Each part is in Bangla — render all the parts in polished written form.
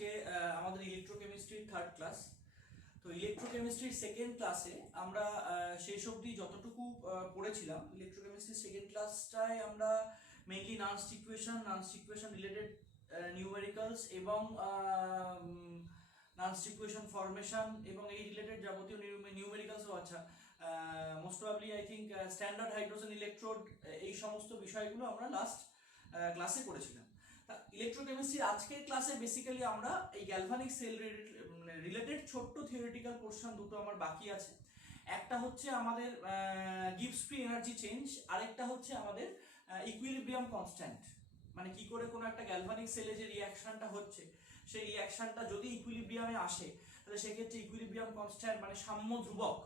আজকে আমাদের ইলেকট্রোকেমিস্ট্রির থার্ড ক্লাস। তো ইলেকট্রোকেমিস্ট্রির সেকেন্ড ক্লাসে আমরা শেষ অবধি যতটুকু পড়েছিলাম, ইলেকট্রোকেমিস্ট্রির সেকেন্ড ক্লাসটায় আমরা mainly nuns equation related numericals এবং নান্স ইকুয়েশন ফরমেশন এবং এই রিলেটেড যাবতীয় নিউমেরিক্যালসও আচ্ছা most probably I think standard hydrogen electrode এই সমস্ত বিষয়গুলো আমরা লাস্ট ক্লাসে করেছিলাম। ইলেকট্রোকেমিস্ট্রির আজকের ক্লাসে বেসিক্যালি আমরা এই গ্যালভানিক সেল রিলেটেড ছোট্ট থিওরিটিক্যাল পোর্শন দুটো আমার বাকি আছে। একটা হচ্ছে আমাদের গিবস ফ্রি এনার্জি চেঞ্জ, আরেকটা হচ্ছে আমাদের ইকুইলিব্রিয়াম কনস্ট্যান্ট, মানে কি করে কোনো একটা গ্যালভানিক সেলে যে রিঅ্যাকশনটা হচ্ছে সেই রিঅ্যাকশনটা যদি ইকুইলিব্রিয়ামে আসে তাহলে সেক্ষেত্রে ইকুইলিব্রিয়াম কনস্ট্যান্ট মানে সাম্য ধ্রুবক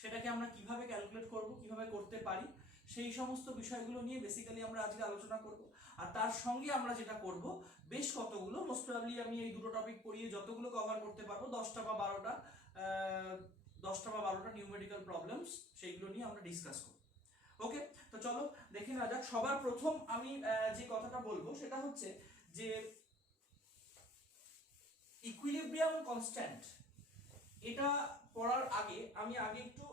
সেটাকে আমরা কিভাবে ক্যালকুলেট করব, কিভাবে করতে পারি, সেই সমস্ত বিষয়গুলো নিয়ে বেসিক্যালি আমরা আজকে আলোচনা করব। আর তার সঙ্গে আমরা যেটা করব, বেশ কতগুলো মোস্ট প্রবাবলি আমি এই দুটো টপিক পড়িয়ে যতগুলো কভার করতে পারবো 10টা বা 12টা নিউমেরিক্যাল প্রবলেমস, সেইগুলো নিয়ে আমরা ডিসকাস করব। ওকে, তো চলো দেখে নেওয়া যাক। সবার প্রথম আমি যে কথাটা বলবো সেটা হচ্ছে যে ইকুইলিব্রিয়াম কনস্ট্যান্ট, এটা পড়ার আগে আমি একটু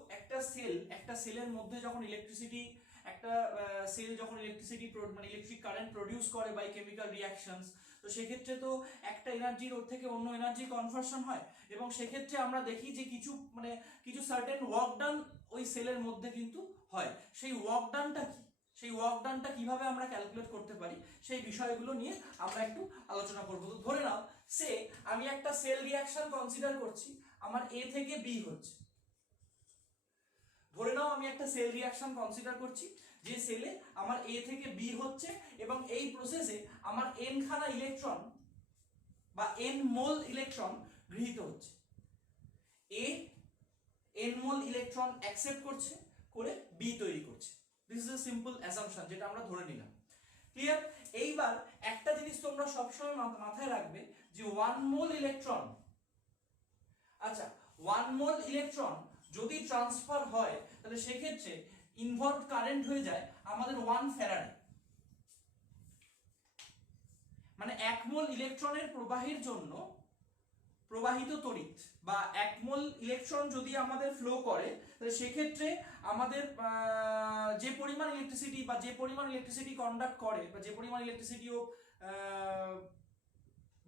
একটা সেলের মধ্যে যখন ইলেকট্রিসিটি মানে ইলেকট্রিক কারেন্ট প্রডিউস করে বাই কেমিক্যাল রিঅ্যাকশনস, তো সেক্ষেত্রে তো একটা এনার্জির ওর থেকে অন্য এনার্জি কনভার্সন হয় এবং সেক্ষেত্রে আমরা দেখি যে কিছু সার্টেন ওয়ার্ক ডান ওই সেলের মধ্যে কিন্তু হয়। সেই ওয়ার্ক ডানটা কিভাবে আমরা ক্যালকুলেট করতে পারি সেই বিষয়গুলো নিয়ে আমরা একটু আলোচনা করব। তো ধরে নাও আমি একটা সেল রিঅ্যাকশন কনসিডার করছি, আমার এ থেকে বি হচ্ছে। ধরে নাও আমি একটা সেল রিঅ্যাকশন কনসিডার করছি যে সেলে আমার এ থেকে বি হচ্ছে এবং এই প্রসেসে আমার এন খানা ইলেকট্রন বা এন মোল ইলেকট্রন গৃহীত হচ্ছে। A N mole electron accept করে বি তৈরি করছে। This is a simple assumption যেটা আমরা ধরে নিলাম। ক্লিয়ার? এইবার একটা জিনিস তোমরা সবসময় মাথায় রাখবে যে 1 মোল ইলেকট্রন, আচ্ছা 1 মোল ইলেকট্রন যদি ট্রান্সফার হয় তাহলে সেক্ষেত্রে ইনভলভড কারেন্ট হয়ে যায় আমাদের 1 ফ্যারাডে। মানে 1 মোল ইলেকট্রনের প্রবাহের জন্য প্রবাহিত তড়িৎ বা 1 মোল ইলেকট্রন যদি আমাদের ফ্লো করে তাহলে সেক্ষেত্রে আমাদের যে পরিমাণ ইলেকট্রিসিটি কন্ডাক্ট করে বা যে পরিমাণ ইলেকট্রিসিটিও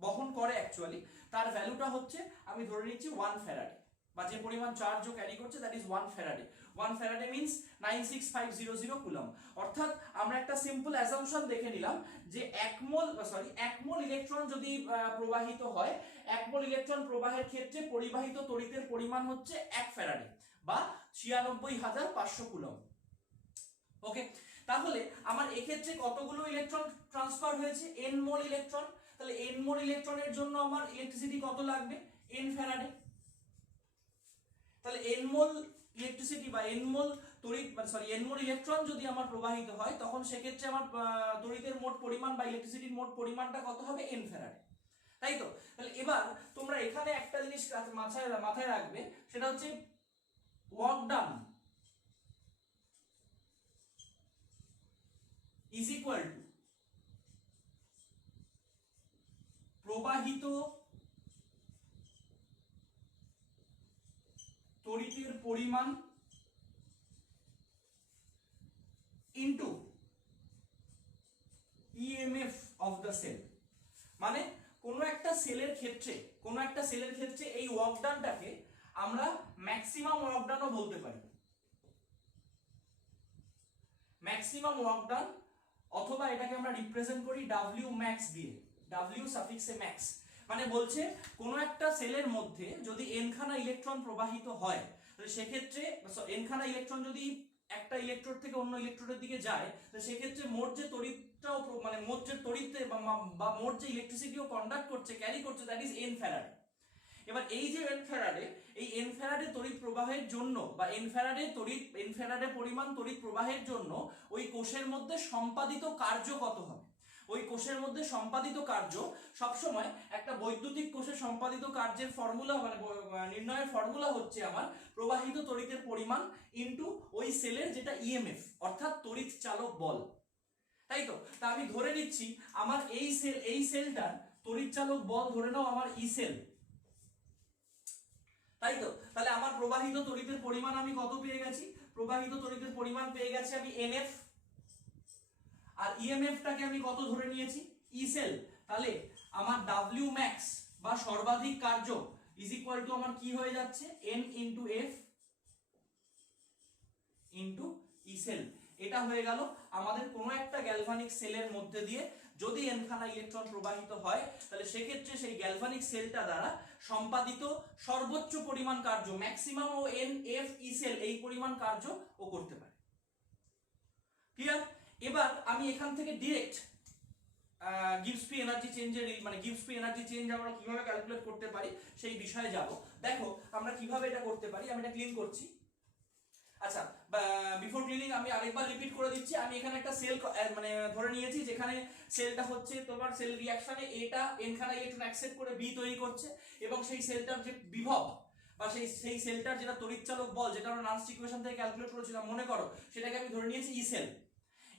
বহন করে অ্যাকচুয়ালি, তার ভ্যালুটা হচ্ছে আমি ধরে নিচ্ছি 1 ফ্যারাডে, বা যে পরিমাণ চার্জও ক্যারি করছে that is 1 Faraday. 1 Faraday means 96500 coulomb. অর্থাৎ আমরা একটা সিম্পল অ্যাসাম্পশন দেখে নিলাম যে 1 মোল ইলেকট্রন যদি প্রবাহিত হয়, 1 মোল ইলেকট্রন প্রবাহের ক্ষেত্রে পরিবাহিত তড়িতের পরিমাণ হচ্ছে 1 ফ্যারাডে বা 96500 কুলম্ব। ওকে, তাহলে আমার এক্ষেত্রে কতগুলো ইলেকট্রন ট্রান্সফার হয়েছে? n মোল ইলেকট্রন। তাহলে n মোল ইলেকট্রনের জন্য আমার ইলেকট্রিসিটি কত লাগবে? n Faraday. তাহলে n মোল ইলেকট্রিসিটি বা n মোল তড়িৎ n মোল ইলেকট্রন যদি আমার প্রবাহিত হয় তখন সেক্ষেত্রে আমার তড়িতের মোট পরিমাণ বা ইলেকট্রিসিটির মোট পরিমাণটা কত হবে? n ফ্যারাডে, তাই তো? তাহলে এবার তোমরা এখানে একটা জিনিস মাথায় রাখবে, সেটা হচ্ছে work done is equal to প্রবাহিত তড়িতের পরিমাণ into EMF of the cell. মানে কোনো একটা সেলের ক্ষেত্রে এই ওয়ার্ক ডানটাকে আমরা ম্যাক্সিমাম ওয়ার্ক ডানও বলতে পারি, ম্যাক্সিমাম ওয়ার্ক ডান, অথবা এটাকে আমরা রিপ্রেজেন্ট করি W ম্যাক্স দিয়ে, W সাফিক্সে ম্যাক্স। মানে বলছে কোনো একটা সেলের মধ্যে যদি n খানা ইলেকট্রন প্রবাহিত হয় তাহলে সেক্ষেত্রে n খানা ইলেকট্রন যদি একটা ইলেকট্রোড থেকে অন্য ইলেকট্রোডের দিকে যায় তাহলে সেক্ষেত্রে মোট যে তড়িৎটাও মানে মোট যে তড়িৎ বা মোট যে ইলেকট্রিসিটিও কন্ডাক্ট করছে, ক্যারি করছে, দ্যাট ইজ n ফ্যারাডে। এবার এই যে n ফ্যারাডে তড়িৎ প্রবাহের জন্য বা n ফ্যারাডে পরিমাণ তড়িৎ প্রবাহের জন্য ওই কোষের মধ্যে সম্পাদিত কার্য কত হবে? ওই কোষের মধ্যে সম্পাদিত কার্য সবসময় একটা বৈদ্যুতিক কোষে সম্পাদিত কার্যের ফর্মুলা মানে নির্ণয়ের ফর্মুলা হচ্ছে আমার প্রবাহিত তড়িতের পরিমাণ ইনটু ওই সেলের যেটা ইএমএফ অর্থাৎ তড়িৎ চালক বল, তাই তো? তা আমি ধরে নিচ্ছি আমার এই সেলটার তড়িৎচালক বল ধরে নাও আমার ই সেল, তাই তো? তাহলে আমার প্রবাহিত তড়িতের পরিমাণ আমি কত পেয়ে গেছি? প্রবাহিত তড়িতের পরিমাণ পেয়ে গেছি আমি এনএফ, আর ইএমএফটাকে আমি কত ধরে নিয়েছি? ই সেল। তাহলে আমার ডাব্লিউ ম্যাক্স বা সর্বাধিক কার্য ইজ ইকুয়াল টু আমার কি হয়ে যাচ্ছে? এন ইন্টু এফ ইন্টু ই সেল। এটা হয়ে গেল আমাদের কোনো একটা গ্যালভানিক সেলের মধ্যে দিয়ে যদি এনখানা ইলেকট্রন প্রবাহিত হয়, তাহলে সেক্ষেত্রে সেই গ্যালভানিক সেলটা দ্বারা সম্পাদিত সর্বোচ্চ পরিমাণ কার্য, ম্যাক্সিমাম ও এন এফ ই সেল এই পরিমাণ কার্য ও করতে পারে। ক্লিয়ার? এবার আমি এখান থেকে ডিরেক্ট গিভস ফ্রি এনার্জি চেঞ্জের মানে গিভস ফ্রি এনার্জি চেঞ্জ আমরা কিভাবে ক্যালকুলেট করতে পারি সেই বিষয়ে যাব। দেখো আমরা কিভাবে এটা করতে পারি। আমি এটা ক্লিন করছি। আচ্ছা, বিফোর ক্লিনিং আমি আরেকবার রিপিট করে দিচ্ছি। আমি এখানে একটা সেল মানে ধরে নিয়েছি, যেখানে সেলটা হচ্ছে তোমার সেল রিঅ্যাকশনে এটা এনখানা ইলেকট্রন অ্যাকসেপ্ট করে বি তৈরি করছে, এবং সেই সেলটার যে বিভব বা সেই সেলটার যেটা তড়িৎচালক বল, যেটা আমরা নার্স ইকুয়েশন থেকে ক্যালকুলেট করেছিলাম মনে করো, সেটাকে আমি ধরে নিয়েছি ই সেল।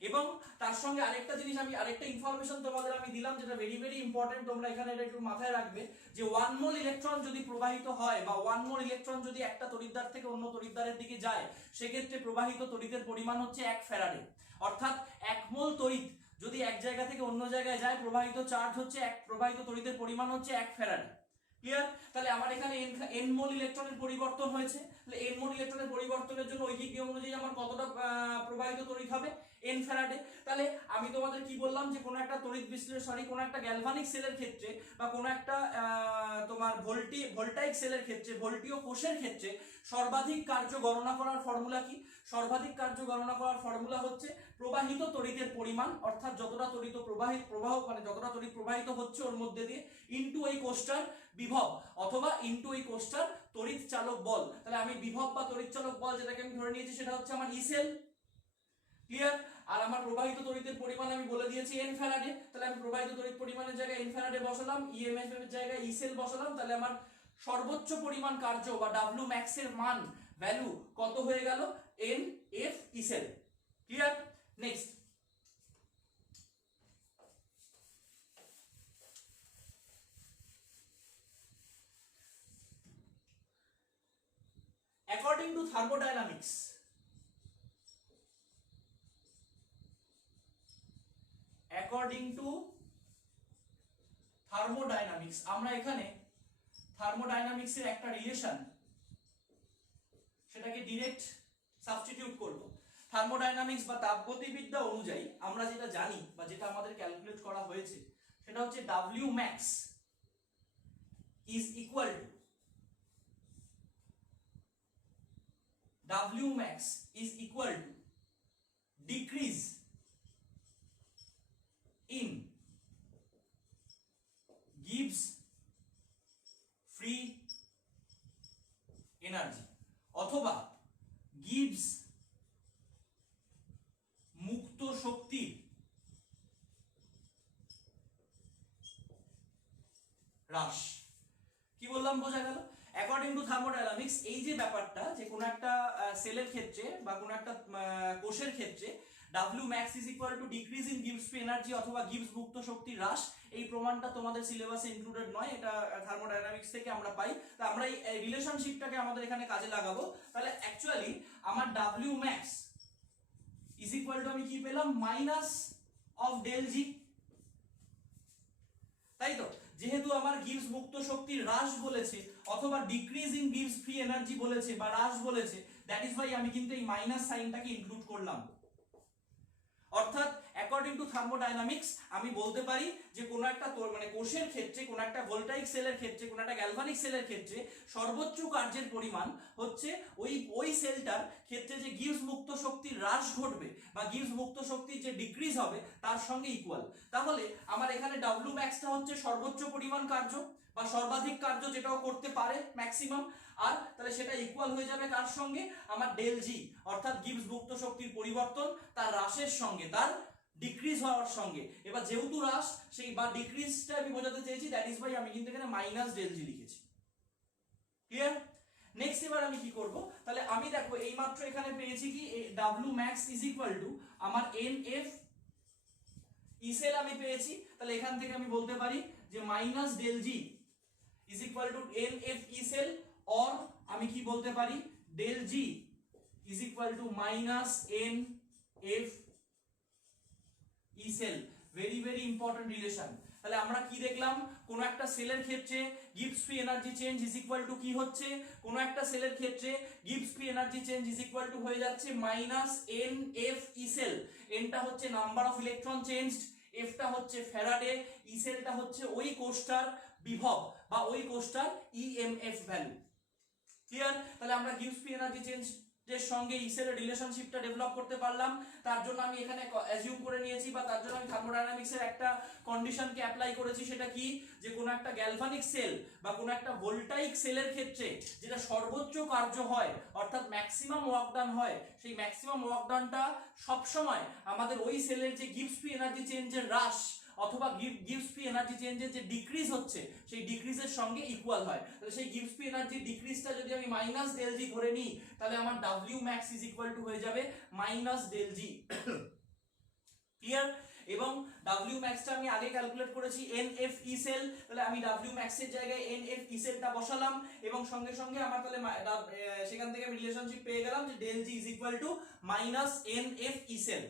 এবং তার সঙ্গে আরেকটা জিনিস আমি আরেকটা ইনফরমেশন তোমাদের আমি দিলাম, যেটা ভেরি ভেরি ইম্পর্টেন্ট, তোমরা এখানে এটা একটু মাথায় রাখবে, যে 1 মোল ইলেকট্রন যদি প্রবাহিত হয় বা 1 মোল ইলেকট্রন যদি একটা তড়িৎদ্বার থেকে অন্য তড়িৎদ্বারের দিকে যায়, সেক্ষেত্রে প্রবাহিত তড়িতের পরিমাণ হচ্ছে 1 ফ্যারাডে। অর্থাৎ 1 মোল তড়িৎ যদি এক জায়গা থেকে অন্য জায়গায় যায়, প্রবাহিত চার্জ হচ্ছে প্রবাহিত তড়িতের পরিমাণ হচ্ছে 1 ফ্যারাডে। ক্লিয়ার? তাহলে আমার এখানে n মোল ইলেকট্রনের পরিবর্তন হয়েছে। তাহলে n মোল ইলেকট্রনের পরিবর্তনের জন্য ঐকিক নিয়ম অনুযায়ী আমার কতটা প্রবাহিত তড়িৎ হবে? n Faraday. তাহলে আমি তোমাদের কি বললাম, যে কোনো একটা তড়িৎ বিশ্লেষণ, কোনো একটা গ্যালভানিক সেলের ক্ষেত্রে বা কোনো একটা তোমার ভোল্টাইক সেলের ক্ষেত্রে, ভোল্টীয় কোষের ক্ষেত্রে সর্বাধিক কার্য গণনা করার ফর্মুলা কি? সর্বাধিক কার্য গণনা করার ফর্মুলা হচ্ছে প্রবাহিত তড়িতের পরিমাণ, অর্থাৎ যতটা তড়িৎ প্রবাহ মানে যতটা তড়িৎ প্রবাহিত হচ্ছে ওর মধ্যে দিয়ে, ইনটু এই কোষটার বিভব অথবা ইনটু এই কোষটার তড়িৎ চালক বল। তাহলে আমি বিভব বা তড়িৎ চালক বল যেটাকে আমি ধরে নিয়েছি সেটা হচ্ছে আমার ই সেল। ক্লিয়ার? আর আমার প্রবাহিত তড়িতের পরিমাণ আমি বলে দিয়েছি n ফ্যারাডে। তাহলে আমি প্রবাহিত তড়িৎ পরিমাণের জায়গায় n ফ্যারাডে বসালাম, ইএমএফ এর জায়গায় ই সেল বসালাম। তাহলে আমার সর্বোচ্চ পরিমাণ কার্য বা ডাব্লিউ ম্যাক্স এর মান ভ্যালু কত হয়ে গেল? n f E cell. Clear? Next, according to thermodynamics, আমরা এখানে থার্মোডাইনামিক্স এর একটা রিলেশন, সেটাকে ডাইরেক্ট সাবস্টিটিউট করব। থার্মোডাইনামিক্স বা তাপগতিবিদ্যা অনুযায়ী আমরা যেটা জানি বা যেটা আমাদের ক্যালকুলেট করা হয়েছে, সেটা হচ্ছে W max is equal to decrease in Gibbs free energy অথবা গিবস মুক্ত শক্তির হ্রাস। কি বললাম বোঝা গেল? অ্যাকর্ডিং টু থার্মোডাইনামিক্স এই যে ব্যাপারটা, যে কোনো একটা সেলের ক্ষেত্রে বা কোনো একটা কোষের ক্ষেত্রে W max is equal to decrease in Gibbs free energy অথবা গিবস মুক্ত শক্তির হ্রাস, এই প্রমাণটা তোমাদের সিলেবাসে ইনক্লুডেড নয়, এটা থার্মোডাইনামিক্স থেকে আমরা পাই। তো আমরা এই রিলেশনশিপটাকে আমাদের এখানে কাজে লাগাবো। তাহলে অ্যাকচুয়ালি আমার W max is equal to আমি কি পেলাম? মাইনাস অফ ডেল জি। তাই তো? যেহেতু আমার গিবস মুক্ত শক্তির হ্রাস বলেছে অথবা decrease in Gibbs free energy বলেছে বা হ্রাস বলেছে, দ্যাট ইজ ওয়াই আমি কিন্তু এই মাইনাস সাইনটাকে ইনক্লুড করলাম। অর্থাৎ অ্যাকর্ডিং টু থার্মোডাইনামিক্স আমি বলতে পারি যে কোনো একটা মানে কোষের ক্ষেত্রে, কোনো একটা ভোল্টাইক সেলের ক্ষেত্রে, কোনো একটা গ্যালভানিক সেলের ক্ষেত্রে সর্বোচ্চ কার্যের পরিমাণ হচ্ছে ওই সেলটার ক্ষেত্রে যে গিবস মুক্ত শক্তির হ্রাস ঘটবে বা গিবস মুক্ত শক্তির যে ডিক্রিজ হবে তার সঙ্গে ইকুয়াল। তাহলে আমার এখানে W ম্যাক্সটা হচ্ছে সর্বোচ্চ পরিমাণ কার্য বা সর্বাধিক কার্য যেটাও করতে পারে ম্যাক্সিমাম, আর তাহলে সেটা ইকুয়াল হয়ে যাবে কার সঙ্গে? আমার ডেল জি, অর্থাৎ গিবস মুক্ত শক্তির পরিবর্তন তার হ্রাসের সঙ্গে, তার ডিক্রিজ হওয়ার সঙ্গে। এবার যেহেতু হ্রাস সেই বা ডিক্রিজটা আমি বোঝাতে চেয়েছি, দ্যাট ইজ ওয়াই আমি কিন্তু এখানে মাইনাস ডেল জি লিখেছি। ক্লিয়ার? নেক্সট এবার আমি কি করব? তাহলে আমি দেখো এইমাত্র এখানে পেয়েছি কি W max is equal to আমার NF ই সেল আমি পেয়েছি। তাহলে এখান থেকে আমি বলতে পারি যে minus del G is equal to NF E cell, or আমি কি বলতে পারি del G is equal to minus NF E cell. Very very important relation. তাহলে আমরা কি দেখলাম, কোন একটা সেলের ক্ষেত্রে Gibbs free energy change is equal to কি হচ্ছে, কোন একটা সেলের ক্ষেত্রে Gibbs free energy change is equal two হয়ে যাচ্ছে মাইনাস এনএফ ই সেল। এনটা হচ্ছে নাম্বার অফ ইলেকট্রন চেঞ্জড, এফটা হচ্ছে ফ্যারাডে, ই সেলটা হচ্ছে ওই কোষটার বিভব বা ওই কোষটার ইএমএফ ভ্যালু। ক্লিয়ার? তাহলে আমরা গিবস ফ্রি এনার্জি চেঞ্জ এর সঙ্গে ই সেলের রিলেশনশিপটা ডেভেলপ করতে পারলাম। তার জন্য আমি এখানে অ্যাজিউম করে নিয়েছি বা তার জন্য আমি থার্মোডায়নামিক্সের একটা কন্ডিশনকে অ্যাপ্লাই করেছি, সেটা কি, যে কোনো একটা গ্যালভানিক সেল বা কোনো একটা ভোল্টাইক সেলের ক্ষেত্রে যেটা সর্বোচ্চ কার্য হয় অর্থাৎ ম্যাক্সিমাম ওয়ার্ক ডান হয়, সেই ম্যাক্সিমাম ওয়ার্ক ডানটা সবসময় আমাদের ওই সেলের যে গিবস ফ্রি এনার্জি চেঞ্জের হ্রাস অথবা গিবস ফ্রি এনার্জি চেঞ্জের যে ডিক্রিজ হচ্ছে সেই ডিক্রিজের সঙ্গে ইকুয়াল হয়। তাহলে সেই গিবস ফ্রি এনার্জি ডিক্রিজটা যদি আমি মাইনাস ডেল জি ধরে নিই, তাহলে আমার W max is equal two হয়ে যাবে মাইনাস ডেল জি। ক্লিয়ার? এবং ডব্লিউ ম্যাক্সটা আমি আগে ক্যালকুলেট করেছি এনএফ ই সেল, তাহলে আমি ডব্লিউ ম্যাক্সের জায়গায় এনএফ ই সেলটা বসালাম এবং সঙ্গে সঙ্গে আমার তাহলে সেখান থেকে আমি রিলেশনশিপ পেয়ে গেলাম যে del G is equal to minus NF E cell.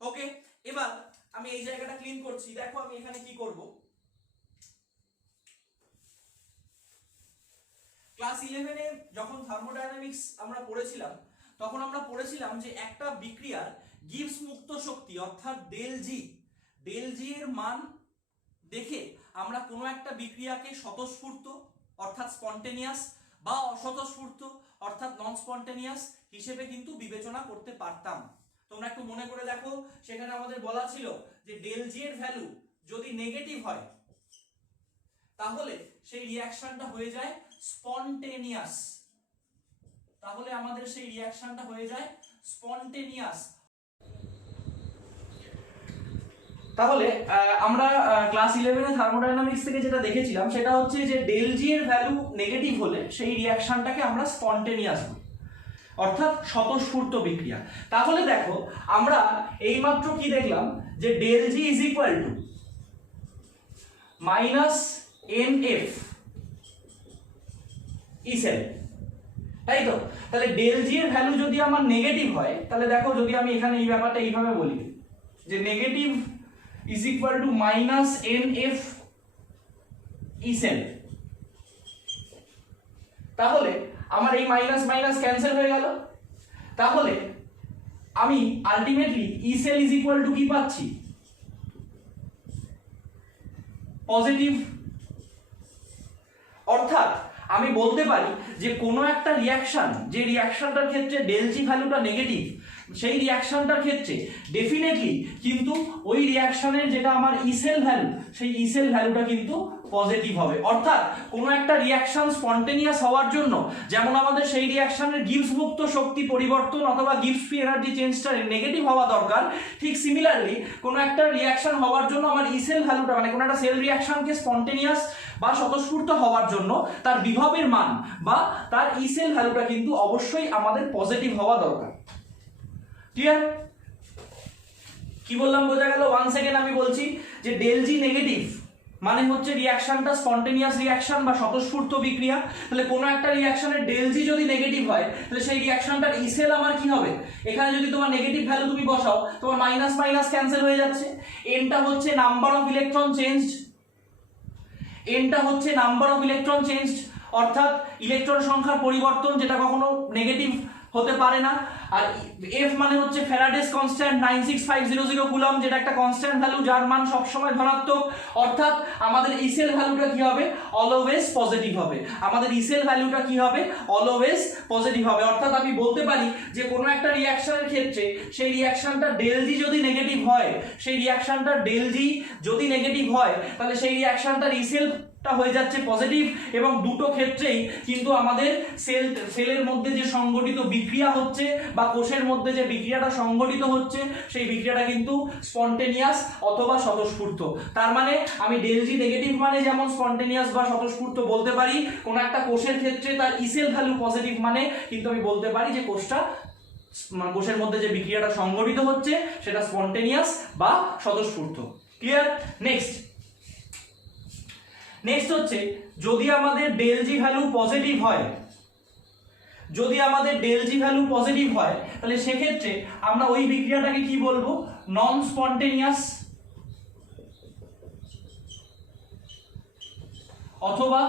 Okay, এবার আমি এই জায়গাটা ক্লিন করছি। দেখো আমি এখানে কি করব, ক্লাস 11 এ যখন থার্মোডায়নামিক্স আমরা পড়েছিলাম তখন আমরা পড়েছিলাম যে একটা বিক্রিয়ার গিবস মুক্ত শক্তি অর্থাৎ ডেল জি এর মান দেখে আমরা কোনো একটা বিক্রিয়াকে স্বতঃস্ফূর্ত অর্থাৎ স্পন্টেনিয়াস বা অস্বতঃস্ফূর্ত অর্থাৎ নন স্পন্টেনিয়াস হিসেবে কিন্তু বিবেচনা করতে পারতাম। তোমরা একটু মনে করে দেখো, সেখানে আমাদের বলা ছিল যে ডেল জি এর ভ্যালু যদি নেগেটিভ হয় তাহলে সেই রিঅ্যাকশনটা হয়ে যায় স্পন্টেনিয়াস। তাহলে আমাদের সেই রিঅ্যাকশনটা হয়ে যায় স্পন্টেনিয়াস। তাহলে আমরা ক্লাস 11 এ থার্মোডায়নামিক্স থেকে যেটা দেখেছিলাম সেটা হচ্ছে যে ডেল জি এর ভ্যালু নেগেটিভ হলে সেই রিঅ্যাকশনটাকে আমরা স্পন্টেনিয়াস বলি অর্থাৎ স্বতঃস্ফূর্ত বিক্রিয়া। তাহলে দেখো আমরা এইমাত্র কি দেখলাম যে del G is equal to minus NF E cell, তাই তো? তাহলে ডেল জি এর ভ্যালু যদি আমার নেগেটিভ হয়, তাহলে দেখো যদি আমি এখানে এই ব্যাপারটা এইভাবে বলি যে negative is equal to minus NF E cell, তাহলে আমার এই মাইনাস মাইনাস ক্যান্সেল হয়ে গেল। তাহলে আমি ultimately E cell is equal to কি পাচ্ছি, পজিটিভ। অর্থাৎ আমি বলতে পারি যে কোনো একটা রিঅ্যাকশন, যে রিঅ্যাকশনটার ক্ষেত্রে ডেল জি ভ্যালুটা নেগেটিভ, সেই রিঅ্যাকশনটার ক্ষেত্রে ডেফিনেটলি কিন্তু ওই রিঅ্যাকশনের যেটা আমার ই সেল ভ্যালু, সেই ই সেল ভ্যালুটা কিন্তু পজিটিভ হবে। অর্থাৎ কোনো একটা রিঅ্যাকশন স্পন্টেনিয়াস হওয়ার জন্য যেমন আমাদের সেই রিঅ্যাকশনের গিবস মুক্ত শক্তি পরিবর্তন অথবা গিবস ফ্রি এনার্জি চেঞ্জটা নেগেটিভ হওয়া দরকার, ঠিক সিমিলারলি কোনো একটা রিঅ্যাকশন হওয়ার জন্য আমার ই সেল ভ্যালুটা মানে কোনো একটা সেল রিঅ্যাকশনকে স্পন্টেনিয়াস বা স্বতঃস্ফূর্ত হওয়ার জন্য তার বিভবের মান বা তার ই সেল ভ্যালুটা কিন্তু অবশ্যই আমাদের পজিটিভ হওয়া দরকার। ক্লিয়ার? কি বললাম বোঝা গেল? ওয়ান সেকেন্ড আমি বলছি যে ডেল জি নেগেটিভ মানে হচ্ছে রিঅ্যাকশনটা স্পন্টেনিয়াস রিঅ্যাকশন বা স্বতঃস্ফূর্ত বিক্রিয়া। তাহলে কোনো একটা রিঅ্যাকশনের ডেল জি যদি নেগেটিভ হয় তাহলে সেই রিঅ্যাকশনটার ই সেল আমার কি হবে, এখানে যদি তোমার নেগেটিভ ভ্যালু তুমি বসাও তোমার মাইনাস মাইনাস ক্যান্সেল হয়ে যাচ্ছে। এনটা হচ্ছে নাম্বার অফ ইলেকট্রন চেঞ্জড, এনটা হচ্ছে নাম্বার অফ ইলেকট্রন চেঞ্জড অর্থাৎ ইলেকট্রন সংখ্যার পরিবর্তন, যেটা কখনো নেগেটিভ হতে পারে না। আর এফ মানে হচ্ছে ফ্যারাডেস কনস্ট্যান্ট 96500 কুলম্ব, যেটা একটা কনস্ট্যান্ট ভ্যালু যার মান সব সময় ধনাত্মক। অর্থাৎ আমাদের ই সেল ভ্যালুটা কি হবে, অলওয়েজ পজিটিভ হবে। আমাদের ই সেল ভ্যালুটা কি হবে, অলওয়েজ পজিটিভ হবে। অর্থাৎ আমি বলতে পারি যে কোনো একটা রিঅ্যাকশনের ক্ষেত্রে সেই রিঅ্যাকশনটা ডেল জি যদি নেগেটিভ হয়, সেই রিঅ্যাকশনটা ডেল জি যদি নেগেটিভ হয় তাহলে সেই রিঅ্যাকশনটার ই সেলটা হয়ে যাচ্ছে পজিটিভ। এবং দুটো ক্ষেত্রেই কিন্তু আমাদের সেলের মধ্যে যে সংগঠিত বিক্রিয়া হচ্ছে বা কোষের মধ্যে যে বিক্রিয়াটা সংগঠিত হচ্ছে সেই বিক্রিয়াটা কিন্তু স্পন্টেনিয়াস অথবা স্বতঃস্ফূর্ত। তার মানে আমি ডেল জি নেগেটিভ মানে যেমন স্পন্টেনিয়াস বা স্বতঃস্ফূর্ত বলতে পারি, কোন একটা কোষের ক্ষেত্রে তার ই সেল ভ্যালু পজিটিভ মানে কিন্তু আমি বলতে পারি যে কোষের মধ্যে যে বিক্রিয়াটা সংগঠিত হচ্ছে সেটা স্পন্টেনিয়াস বা স্বতঃস্ফূর্ত। ক্লিয়ার? নেক্সট নেক্সট হচ্ছে যদি আমাদের ডেল জি ভ্যালু পজিটিভ হয়, যদি আমাদের ডেল জি ভ্যালু পজিটিভ হয় তাহলে সেক্ষেত্রে আমরা ওই বিক্রিয়াটাকে কি বলবো, নন স্পন্টেনিয়াস অথবা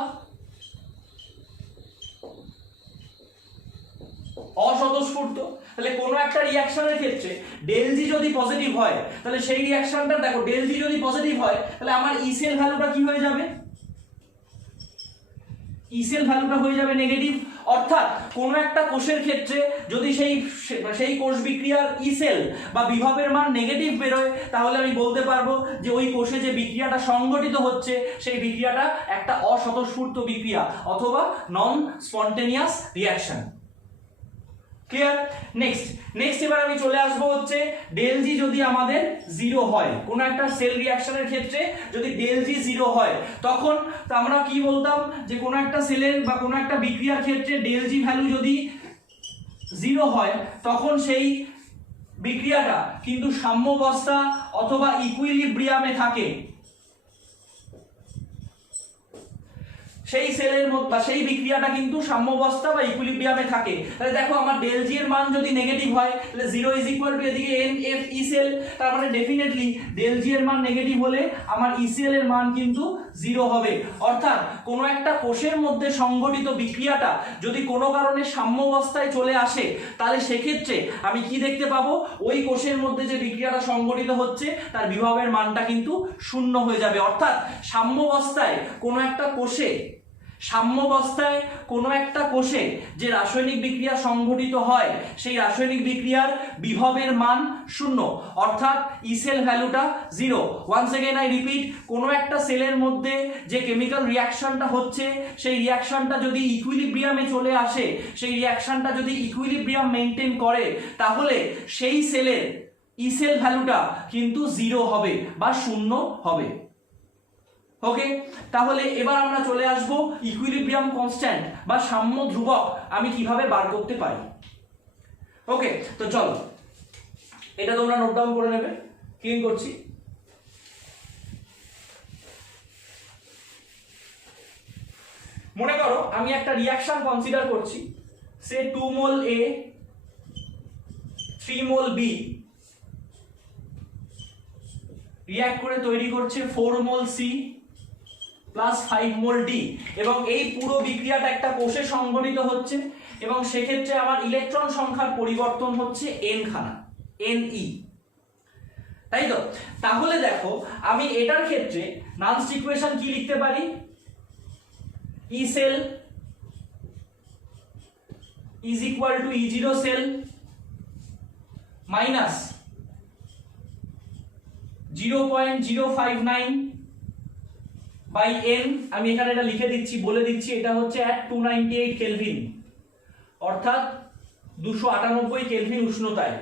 অস্বতঃস্ফূর্ত। তাহলে কোনো একটা রিঅ্যাকশনের ক্ষেত্রে ডেল জি যদি পজিটিভ হয় তাহলে সেই রিঅ্যাকশনটা দেখো, ডেল জি যদি পজিটিভ হয় তাহলে আমার ই সেল ভ্যালুটা কি হয়ে যাবে, ই সেল ভ্যালুটা হয়ে যাবে নেগেটিভ। অর্থাৎ কোনো একটা কোষের ক্ষেত্রে যদি সেই কোষ বিক্রিয়ার ই সেল বা বিভবের মান নেগেটিভ বেরোয় তাহলে আমি বলতে পারবো যে ওই কোষে যে বিক্রিয়াটা সংঘটিত হচ্ছে সেই বিক্রিয়াটা একটা অস্বতঃস্ফূর্ত বিক্রিয়া অথবা নন স্পন্টেনিয়াস রিঅ্যাকশন। ক্লিয়ার? নেক্সট এবার আমি চলে আসবো হচ্ছে ডেল জি যদি আমাদের জিরো হয়, কোনো একটা সেল রিঅ্যাকশনের ক্ষেত্রে যদি ডেল জি জিরো হয় তখন আমরা কি বলতাম যে কোনো একটা সেলের বা কোনো একটা বিক্রিয়ার ক্ষেত্রে ডেল জি ভ্যালু যদি জিরো হয় তখন সেই বিক্রিয়াটা কিন্তু সাম্যাবস্থা অথবা ইকুইলিব্রিয়ামে থাকে। সেই সেলের মধ্যে বা সেই বিক্রিয়াটা কিন্তু সাম্যাবস্থা বা ইকুইলিব্রিয়ামে থাকে। তাহলে দেখো আমার ডেল জি এর মান যদি নেগেটিভ হয় তাহলে 0 ইজ ইকুয়াল টু এদিকে এন এফ ই সেল, তার মানে ডেফিনেটলি ডেল জি এর মান নেগেটিভ হলে আমার ই সেল এর মান কিন্তু 0 হবে। অর্থাৎ কোনো একটা কোষের মধ্যে সংঘটিত বিক্রিয়াটা যদি কোনো কারণে সাম্যাবস্থায় চলে আসে তাহলে সেক্ষেত্রে আমি কি দেখতে পাবো, ওই কোষের মধ্যে যে বিক্রিয়াটা সংঘটিত হচ্ছে তার বিভবের মানটা কিন্তু শূন্য হয়ে যাবে। অর্থাৎ সাম্যাবস্থায় কোনো একটা কোষে যে রাসায়নিক বিক্রিয়া সংঘটিত হয় সেই রাসায়নিক বিক্রিয়ার বিভবের মান শূন্য, অর্থাৎ ই সেল ভ্যালুটা 0। ওয়ান্স এগেইন আই রিপিট, কোনো একটা সেলের মধ্যে যে কেমিক্যাল রিঅ্যাকশনটা হচ্ছে সেই রিঅ্যাকশনটা যদি ইকুইলিব্রিয়ামে চলে আসে, সেই রিঅ্যাকশনটা যদি ইকুইলিব্রিয়াম মেনটেন করে তাহলে সেই সেলের ই সেল ভ্যালুটা কিন্তু 0 হবে বা শূন্য হবে। ওকে, তাহলে এবার আমরা চলে আসবো ইকুইলিব্রিয়াম কনস্ট্যান্ট বা সাম্য ধ্রুবক আমি কিভাবে বার করতে পারি। ওকে, তো চলো এটা তোমরা নোট ডাউন করে নেবে। ক্লিন করছি। মনে করো আমি একটা রিঅ্যাকশন কনসিডার করছি, সে 2 মোল A 3 মোল B রিঅ্যাক্ট করে তৈরি করছে 4 মোল C প্লাস 5 মোল D, এবং এই পুরো বিক্রিয়াটা একটা কোষে সংঘটিত হচ্ছে এবং সেক্ষেত্রে আমার ইলেকট্রন সংখ্যার পরিবর্তন হচ্ছে n খানা, Ne, তাই তো? তাহলে দেখো আমি এটার ক্ষেত্রে নান্স ইকুয়েশন কি লিখতে পারি, E cell is equal to E0 cell minus 0.059 by n, আমি এখানে এটা লিখে দিচ্ছি, বলে দিচ্ছি এটা হচ্ছে at 298 কেলভিন, অর্থাৎ 298 kelvin উষ্ণতায়,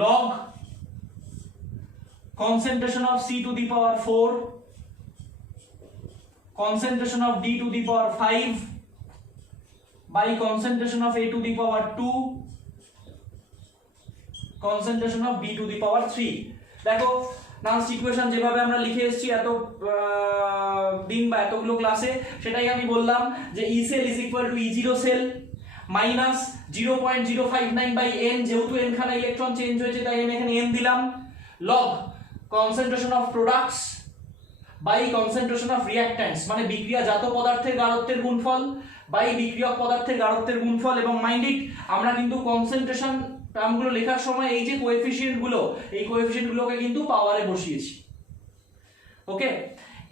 log concentration of C to the power 4, concentration of D to the power 5 by concentration of A to the power 2, concentration of B to the power 3। দেখো নান্স ইকুয়েশন যেভাবে আমরা লিখে এসেছি এত দিন বা এতগুলো ক্লাসে, সেটাই আমি বললাম যে E cell is equal to E0 cell minus 0.059 by n, যেহেতু n খানা ইলেকট্রন চেঞ্জ হয়েছে তাই আমি এখানে n দিলাম, log concentration of products by concentration of reactants, মানে বিক্রিয়াজাত পদার্থের গাঢ়ত্বের গুণফল বাই বিক্রিয়ক পদার্থের গাঢ়ত্বের গুণফল। এবং মাইন্ড ইট, আমরা কিন্তু কনসেন্ট্রেশন টার্মগুলো লেখার সময় এই যে কোএফিসিয়েন্টগুলো, এই কোএফিসিয়েন্টগুলোকে কিন্তু পাওয়ারে বসিয়েছি। ওকে,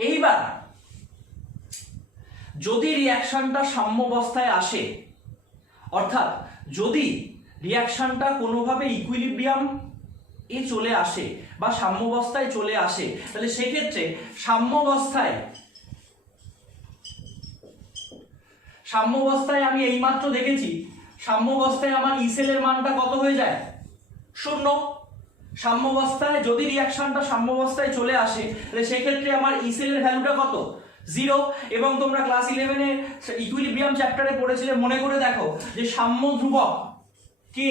এইবার যদি রিঅ্যাকশনটা সাম্যাবস্থায় আসে, অর্থাৎ যদি রিঅ্যাকশনটা কোনোভাবে ইকুইলিব্রিয়াম এ চলে আসে বা সাম্যাবস্থায় চলে আসে তাহলে সেক্ষেত্রে সাম্যাবস্থায় আমি এইমাত্র দেখেছি সাম্যাবস্থায় আমার ই সেলের মানটা কত হয়ে যায়, 0। সাম্যাবস্থায় যদি রিঅ্যাকশনটা সাম্যাবস্থায় চলে আসে তাহলে সেক্ষেত্রে আমার ই সেলের ভ্যালুটা কত, 0। এবং তোমরা ক্লাস 11 ইকুইলিব্রিয়াম চ্যাপ্টারে পড়েছিলে, মনে করে দেখো যে সাম্য ধ্রুবক কে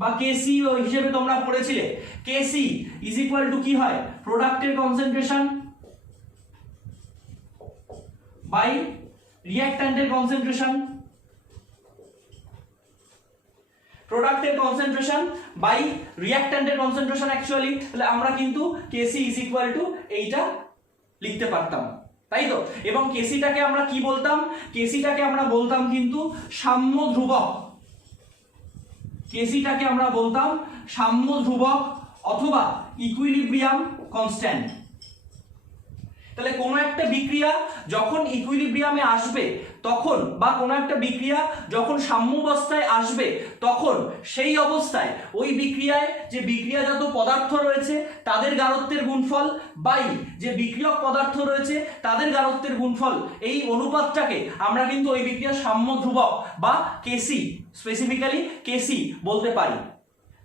বা কেসি হিসেবে তোমরা পড়েছিলে, কেসি ইজ ইকুয়াল টু কি হয়, প্রোডাক্টের কনসেন্ট্রেশন বাই রিঅ্যাক্ট্যান্টের কনসেন্ট্রেশন, প্রোডাক্টের কনসেন্ট্রেশন বাই রিঅ্যাক্ট্যান্টের কনসেন্ট্রেশন অ্যাকচুয়ালি, তাহলে আমরা কিন্তু কেসি ইজ ইকুয়াল টু এইটা লিখতে পারতাম, তাই তো। এবং কেসিটাকে আমরা কি বলতাম, কেসিটাকে আমরা বলতাম কিন্তু সাম্য ধ্রুবক, কেসিটাকে আমরা বলতাম সাম্য ধ্রুবক অথবা ইকুইলিব্রিয়াম কনস্ট্যান্ট। তাহলে কোনো একটা বিক্রিয়া যখন ইকুইলিব্রিয়ামে আসবে তখন, বা কোনো একটা বিক্রিয়া যখন সাম্যাবস্থায় আসবে তখন সেই অবস্থায় ওই বিক্রিয়ায় যে বিক্রিয়াজাত পদার্থ রয়েছে তাদের গারত্বের গুণফল বাই যে বিক্রিয়ক পদার্থ রয়েছে তাদের গারত্বের গুণফল, এই অনুপাতটাকে আমরা কিন্তু ওই বিক্রিয়ার সাম্য ধ্রুবক বা কেসি, স্পেসিফিক্যালি কেসি বলতে পারি,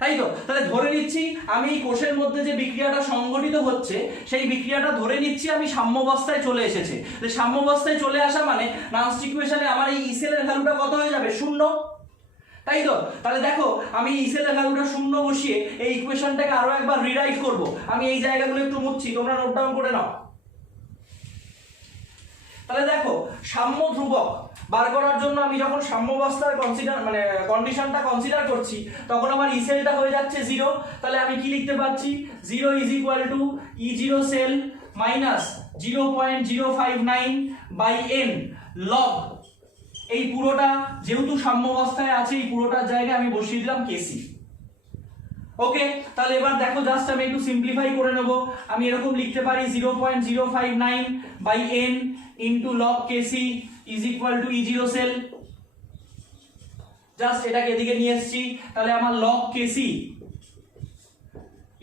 তাই তো। তাহলে ধরে নিচ্ছি আমি এই কোষের মধ্যে যে বিক্রিয়াটা সংঘটিত হচ্ছে সেই বিক্রিয়াটা ধরে নিচ্ছি আমি সাম্যাবস্থায় চলে এসেছে। সাম্যাবস্থায় চলে আসা মানে নান্স ইকুয়েশনে আমার এই ইসেলের ভ্যালুটা কত হয়ে যাবে, 0, তাই তো। তাহলে দেখো আমি ইসেলের ভ্যালুটা 0 বসিয়ে এই ইকুয়েশনটাকে আরো একবার রিরাইট করব। আমি এই জায়গাগুলো একটু মুছছি, তোমরা নোট ডাউন করে নাও। তাহলে দেখো সাম্য ধ্রুবক বার করার জন্য আমি যখন সাম্যাবস্থার কন্ডিশনটা কনসিডার করছি তখন আমার ইসেলটা হয়ে যাচ্ছে 0। তাহলে আমি কি লিখতে পাচ্ছি, 0 is equal to E0 cell minus 0.059 by n log, এই পুরোটা যেহেতু সাম্যাবস্থায় আছে এই পুরোটার জায়গায় আমি বসিয়ে দিলাম কেসি। ওকে, তাহলে এবার দেখো জাস্ট আমি একটু সিম্পলিফাই করে নেব। আমি এরকম লিখতে পারি 0.059 by n into log kc is equal to E0 cell. Just এটাকে এদিকে নিয়ে এসেছি, তাহলে আমার log kc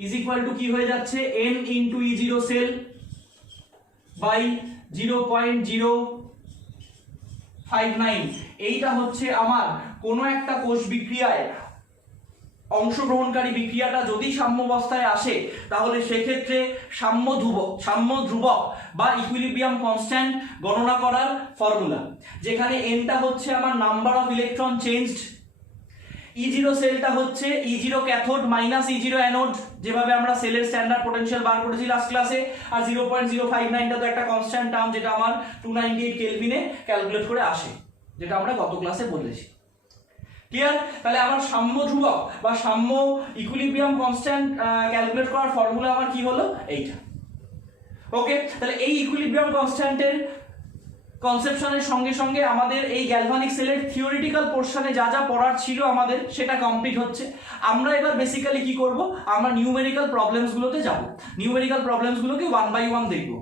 is equal to কি হয়ে যাচ্ছে, n into E0 cell by 0.059। এইটা হচ্ছে আমার কোনো একটা কোষ বিক্রিয়ায় অংশগ্রহণকারী বিক্রিয়াটা যদি সাম্যাবস্থায় আসে তাহলে সেক্ষেত্রে সাম্য ধ্রুবক বা ইকুইলিব্রিয়াম কনস্ট্যান্ট গণনা করার ফর্মুলা, যেখানে এনটা হচ্ছে আমার number of electron changed, E0 সেলটা হচ্ছে E0 cathode minus E0 anode, যেভাবে আমরা সেলের স্ট্যান্ডার্ড পোটেনশিয়াল বার করেছি লাস্ট ক্লাসে, আর 0.059টা তো একটা কনস্ট্যান্ট টার্ম যেটা আমার 298 কেলভিনে ক্যালকুলেট করে আসে, যেটা আমরা গত ক্লাসে বলেছি। ক্লিয়ার? তাহলে আমার সাম্য ধ্রুবক বা সাম্য ইকুইলিব্রিয়াম কনস্ট্যান্ট ক্যালকুলেট করার ফর্মুলা আমার কি হলো, এইটা। ওকে, তাহলে এই ইকুইলিব্রিয়াম কনস্ট্যান্টের কনসেপশনের সঙ্গে সঙ্গে আমাদের এই গ্যালভানিক সেলের থিওরিটিক্যাল পোর্শনে যা যা পড়ার ছিল আমাদের সেটা কমপ্লিট হচ্ছে। আমরা এবার বেসিক্যালি কি করব, আমরা নিউমেরিক্যাল প্রবলেমসগুলোতে যাব, নিউমেরিক্যাল প্রবলেমসগুলোকে 1 বাই 1 দেখব।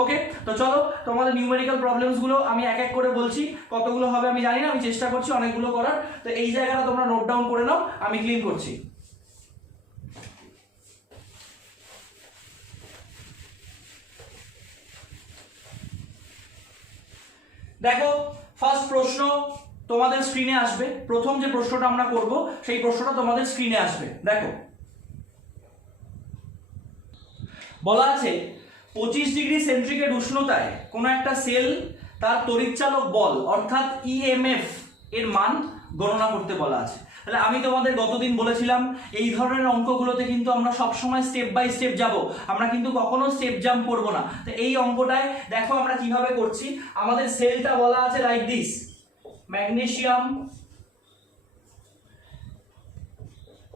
ওকে, তো চলো তোমাদের নিউমেরিক্যাল প্রবলেমসগুলো আমি এক এক করে বলছি, কতগুলো হবে আমি জানি না, আমি চেষ্টা করছি অনেকগুলো করার। তো এই জায়গাটা তোমরা নোট ডাউন করে নাও, আমি ক্লিন করছি। দেখো ফার্স্ট প্রশ্ন তোমাদের স্ক্রিনে আসবে, প্রথম যে প্রশ্নটা আমরা করব সেই প্রশ্নটা তোমাদের স্ক্রিনে আসবে। দেখো বলা আছে 25 ডিগ্রি সেন্টিগ্রেড উষ্ণতায় কোনো একটা সেল তার তড়িৎচালক বল অর্থাৎ ইএমএফ এর মান গণনা করতে বলা আছে। তাহলে আমি তোমাদের গতদিন বলেছিলাম এই ধরনের অঙ্কগুলোতে কিন্তু আমরা সবসময় স্টেপ বাই স্টেপ যাব, আমরা কিন্তু কখনো স্টেপ জাম্প করব না। তো এই অঙ্কটায় দেখো আমরা কিভাবে করছি, আমাদের সেলটা বলা আছে লাইক দিস, ম্যাগনেসিয়াম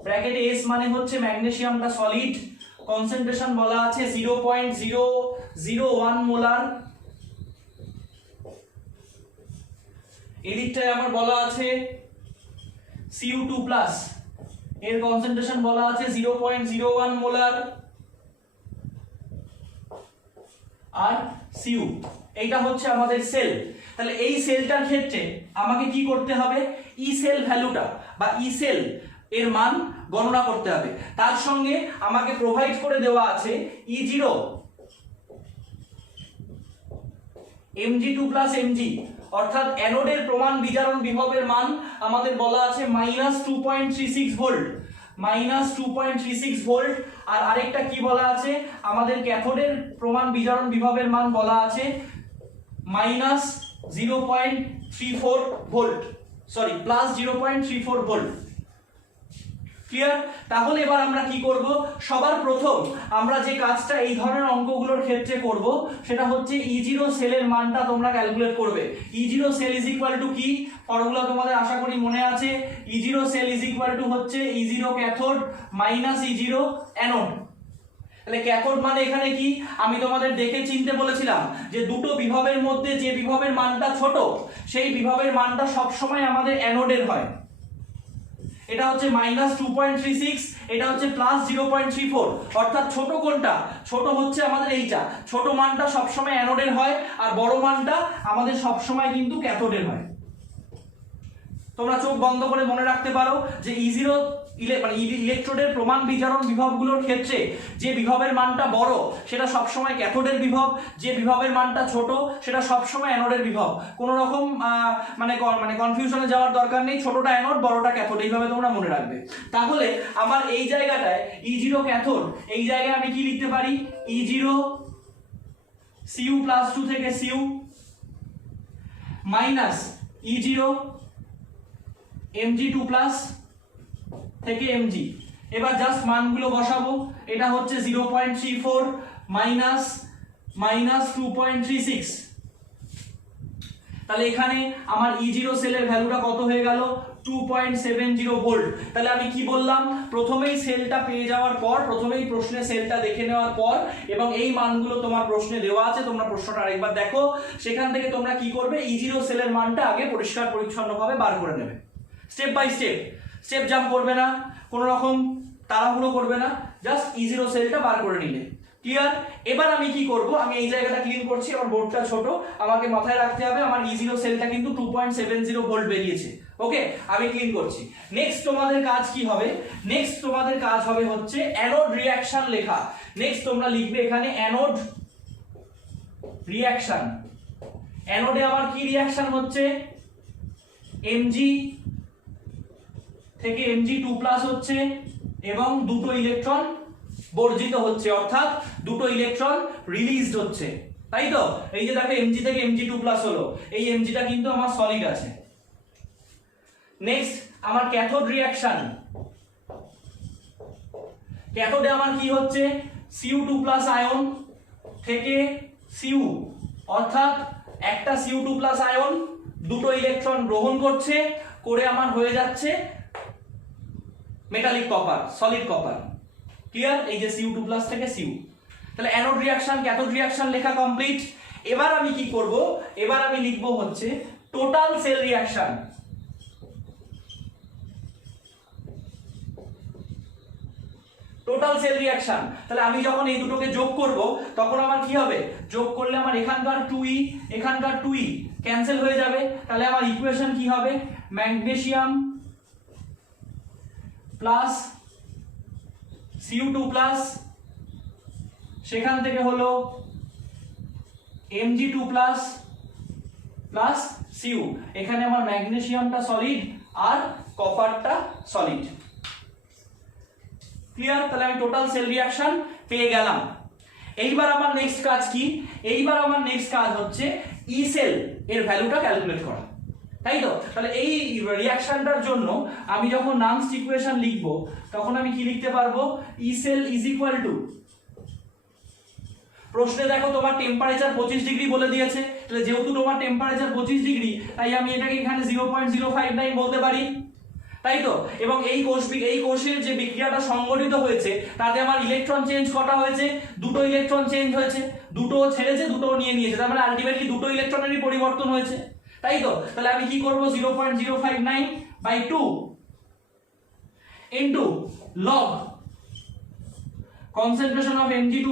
ব্র্যাকেটে এস মানে হচ্ছে ম্যাগনেসিয়ামটা সলিড, কনসেন্ট্রেশন বলা আছে 0.001 মোলার, এদিকটায় আমার বলা আছে Cu2+, এর কনসেন্ট্রেশন বলা আছে 0.01 মোলার, আর Cu, এইটা হচ্ছে আমাদের সেল। তাহলে এই সেলটার ক্ষেত্রে আমাকে কি করতে হবে, ই সেল ভ্যালুটা বা ই সেল এর মান গণনা করতে হবে। তার সঙ্গে আমাকে প্রোভাইড করে দেওয়া আছে E0 Mg2 + Mg, অর্থাৎ অ্যানোডের প্রমাণ বিজারণ বিভবের মান আমাদের বলা আছে -2.36 ভোল্ট, -2.36 ভোল্ট। আর আরেকটা কি বলা আছে, আমাদের ক্যাথোডের প্রমাণ বিজারণ বিভবের মান বলা আছে -0.34 ভোল্ট, সরি +0.34 ভোল্ট। ক্লিয়ার? তাহলে এবার আমরা কি করব, সবার প্রথম আমরা যে কাজটা এই ধরনের অঙ্কগুলোর ক্ষেত্রে করব সেটা হচ্ছে E0 সেলের মানটা তোমরা ক্যালকুলেট করবে। E0 cell is equal to কি, ফর্মুলা তোমাদের আশা করি মনে আছে। E0 cell is equal two হচ্ছে E0 cathode minus E0 anode. তাহলে ক্যাথোড মানে এখানে কি, আমি তোমাদের দেখে চিনতে বলেছিলাম যে দুটো বিভবের মধ্যে যে বিভবের মানটা ছোট সেই বিভবের মানটা সবসময় আমাদের অ্যানোডের হয়। এটা হচ্ছে -2.36, এটা হচ্ছে +0.34, অর্থাৎ ছোট কোনটা, ছোট হচ্ছে আমাদের এইটা, ছোট মানটা সবসময় অ্যানোডের হয় আর বড় মানটা আমাদের সবসময় কিন্তু ক্যাথোডের হয়। তোমরা চোখ বন্ধ করে মনে রাখতে পারো যে E0 মানে ইলেকট্রোডের প্রমাণ বিজারণ বিভবগুলোর ক্ষেত্রে যে বিভবের মানটা বড় সেটা সবসময় ক্যাথোডের বিভব, যে বিভবের মানটা ছোট সেটা সবসময় অ্যানোডের বিভব। কোনো রকম মানে কনফিউশনে যাওয়ার দরকার নেই, ছোটটা অ্যানোড বড়টা ক্যাথোড, এইভাবে তোমরা মনে রাখবে। তাহলে আমার এই জায়গাটায় E0 ক্যাথোড, এই জায়গায় আমি কি লিখতে পারি, E0 Cu+2 থেকে Cu মাইনাস E0 Mg2+ থেকে Mg। এবার জাস্ট মানগুলো বসাবো, এটা হচ্ছে 0.34 মাইনাস 2.36। তাহলে এখানে আমার E0 সেলের ভ্যালুটা কত হয়ে গেল, 2.70 ভোল্ট। তাহলে আমি কি বললাম, প্রথমেই সেলটা পেয়ে যাওয়ার পর, প্রথমেই প্রশ্নে সেলটা দেখে নেওয়ার পর এবং এই মানগুলো তোমার প্রশ্নে দেওয়া আছে, তোমরা প্রশ্নটা আরেকবার দেখো, সেখান থেকে তোমরা কি করবে, E0 সেলের মানটা আগে পরিষ্কার পরিচ্ছন্নভাবে বার করে নেবে। স্টেপ বাই স্টেপ জাম্প করবে না, কোনো রকম তাড়াহুড়ো করবে না, জাস্ট E0 সেলটা বার করে নিলে। ক্লিয়ার? এবার আমি কি করব, আমি এই জায়গাটা ক্লিন করছি, আমার বোর্ডটা ছোট, আমাকে মাথায় রাখতে হবে আমার E0 সেলটা কিন্তু 2.70 ভোল্ট বেরিয়েছে। ওকে, আমি ক্লিন করছি। নেক্সট তোমাদের কাজ কি হবে, নেক্সট তোমাদের কাজ হবে হচ্ছে অ্যানোড রিঅ্যাকশন লেখা। নেক্সট তোমরা লিখবে এখানে অ্যানোড রিঅ্যাকশন। অ্যানোডে আমার কি রিঅ্যাকশন হচ্ছে, Mg থেকে Mg2+ হচ্ছে এবং দুটো ইলেকট্রন বর্জিত হচ্ছে, অর্থাৎ দুটো ইলেকট্রন রিলিজড হচ্ছে, তাই তো? এই যে দেখো Mg থেকে Mg2+ হলো, এই Mgটা কিন্তু আমার সলিড আছে। নেক্সট আমার ক্যাথোড রিঅ্যাকশন, ক্যাথোডে আমার কি হচ্ছে, Cu2+ আয়ন থেকে Cu, অর্থাৎ একটা Cu2+ আয়ন দুটো ইলেকট্রন গ্রহণ করছে, করে আমার হয়ে যাচ্ছে metallic copper, solid copper. Clear? এই যে Cu2+ থেকে Cu। তাহলে অ্যানোড রিঅ্যাকশন ক্যাথোড রিঅ্যাকশন লেখা কমপ্লিট। এবার আমি কি করব, এবার আমি লিখব হচ্ছে total sell reaction. Total sell reaction, তাহলে আমি যখন এই দুটোকে যোগ করব তখন আমার কি হবে, যোগ করলে আমার এখানকার 2e এখানকার 2e ক্যান্সেল হয়ে যাবে। তাহলে আমার ইকুয়েশন কি হবে, ম্যাগনেসিয়াম প্লাস Cu2+, সেখান থেকে হলো Mg2+ প্লাস Cu। এখানে আমার ম্যাগনেসিয়ামটা সলিড আর কপারটা সলিড। ক্লিয়ার? তাহলে আমি টোটাল সেল রিঅ্যাকশন পেয়ে গেলাম। এইবার আমার নেক্সট কাজ কি, এইবার আমার নেক্সট কাজ হচ্ছে ই সেল এর ভ্যালুটা ক্যালকুলেট করা, তাই তো? তাহলে এই রিঅ্যাকশনটার জন্য আমি যখন নামস ইকুয়েশন লিখব তখন আমি কি লিখতে পারবো, ই সেল ইজ ইকুয়াল টু, প্রশ্নে দেখো তোমার টেম্পারেচার 25 ডিগ্রি বলে দিয়েছে, তাহলে যেহেতু তোমার টেম্পারেচার 25 ডিগ্রি তাই আমি এটাকে এখানে 0.059 বলতে পারি, তাই তো? এবং এই কোষের যে বিক্রিয়াটা সংঘটিত হয়েছে তাতে আমার ইলেকট্রন চেঞ্জ কটা হয়েছে, দুটো ইলেকট্রন চেঞ্জ হয়েছে, দুটো ছেড়েছে দুটো নিয়েছে, তার মানে আলটিমেটলি দুটো ইলেকট্রনেরই পরিবর্তন হয়েছে, তাই তো? তাহলে আমি কি করব, 0.059/2 into log concentration of Mg2+,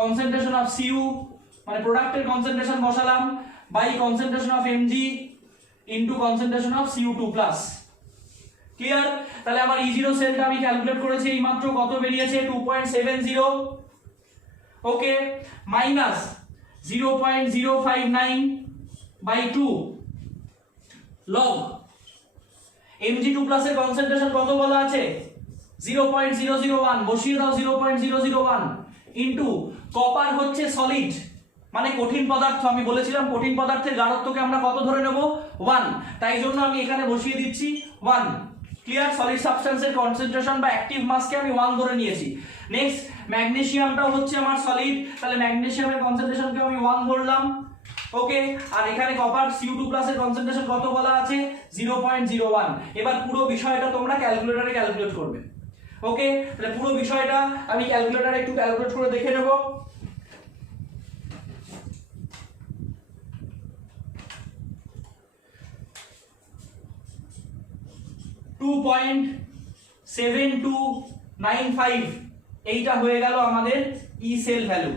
concentration of Cu মানে প্রোডাক্টের কনসেন্ট্রেশন বসালাম, by concentration of Mg into concentration of Cu2+। Clear? তাহলে আমার E0 সেলটা আমি ক্যালকুলেট করেছি, এই মাত্র কত বেরিয়েছে, 2.70। ওকে, মাইনাস 0.059/2 লগ Mg2+ এর কনসেন্ট্রেশন কত বলা আছে, 0.001, বসিয়ে দাও 0.001 ইনটু কপার হচ্ছে সলিড মানে কঠিন পদার্থ, আমি বলেছিলাম কঠিন পদার্থের গাঢ়ত্বকে আমরা কত ধরে নেব, 1, তাই জন্য আমি এখানে বসিয়ে দিচ্ছি 1। ক্লিয়ার? সলিড সাবস্টেন্সের কনসেন্ট্রেশন বা অ্যাক্টিভ মাসকে আমি 1 ধরে নিয়েছি। নেক্সট ম্যাগনেসিয়ামটাও হচ্ছে আমার সলিড, তাহলে ম্যাগনেসিয়ামের কনসেন্ট্রেশনকে আমি 1 ধরলাম। ওকে, আর এখানে কপার Cu2+ এর কনসেন্ট্রেশন কত বলা আছে? 0.01। এবার পুরো বিষয়টা তোমরা ক্যালকুলেটরে ক্যালকুলেট করবে। ওকে, তাহলে পুরো বিষয়টা আমি ক্যালকুলেটরে একটু ক্যালকুলেট করে দেখে নেব। .7295 এইটা হয়ে গেল আমাদের ই সেল ভ্যালু।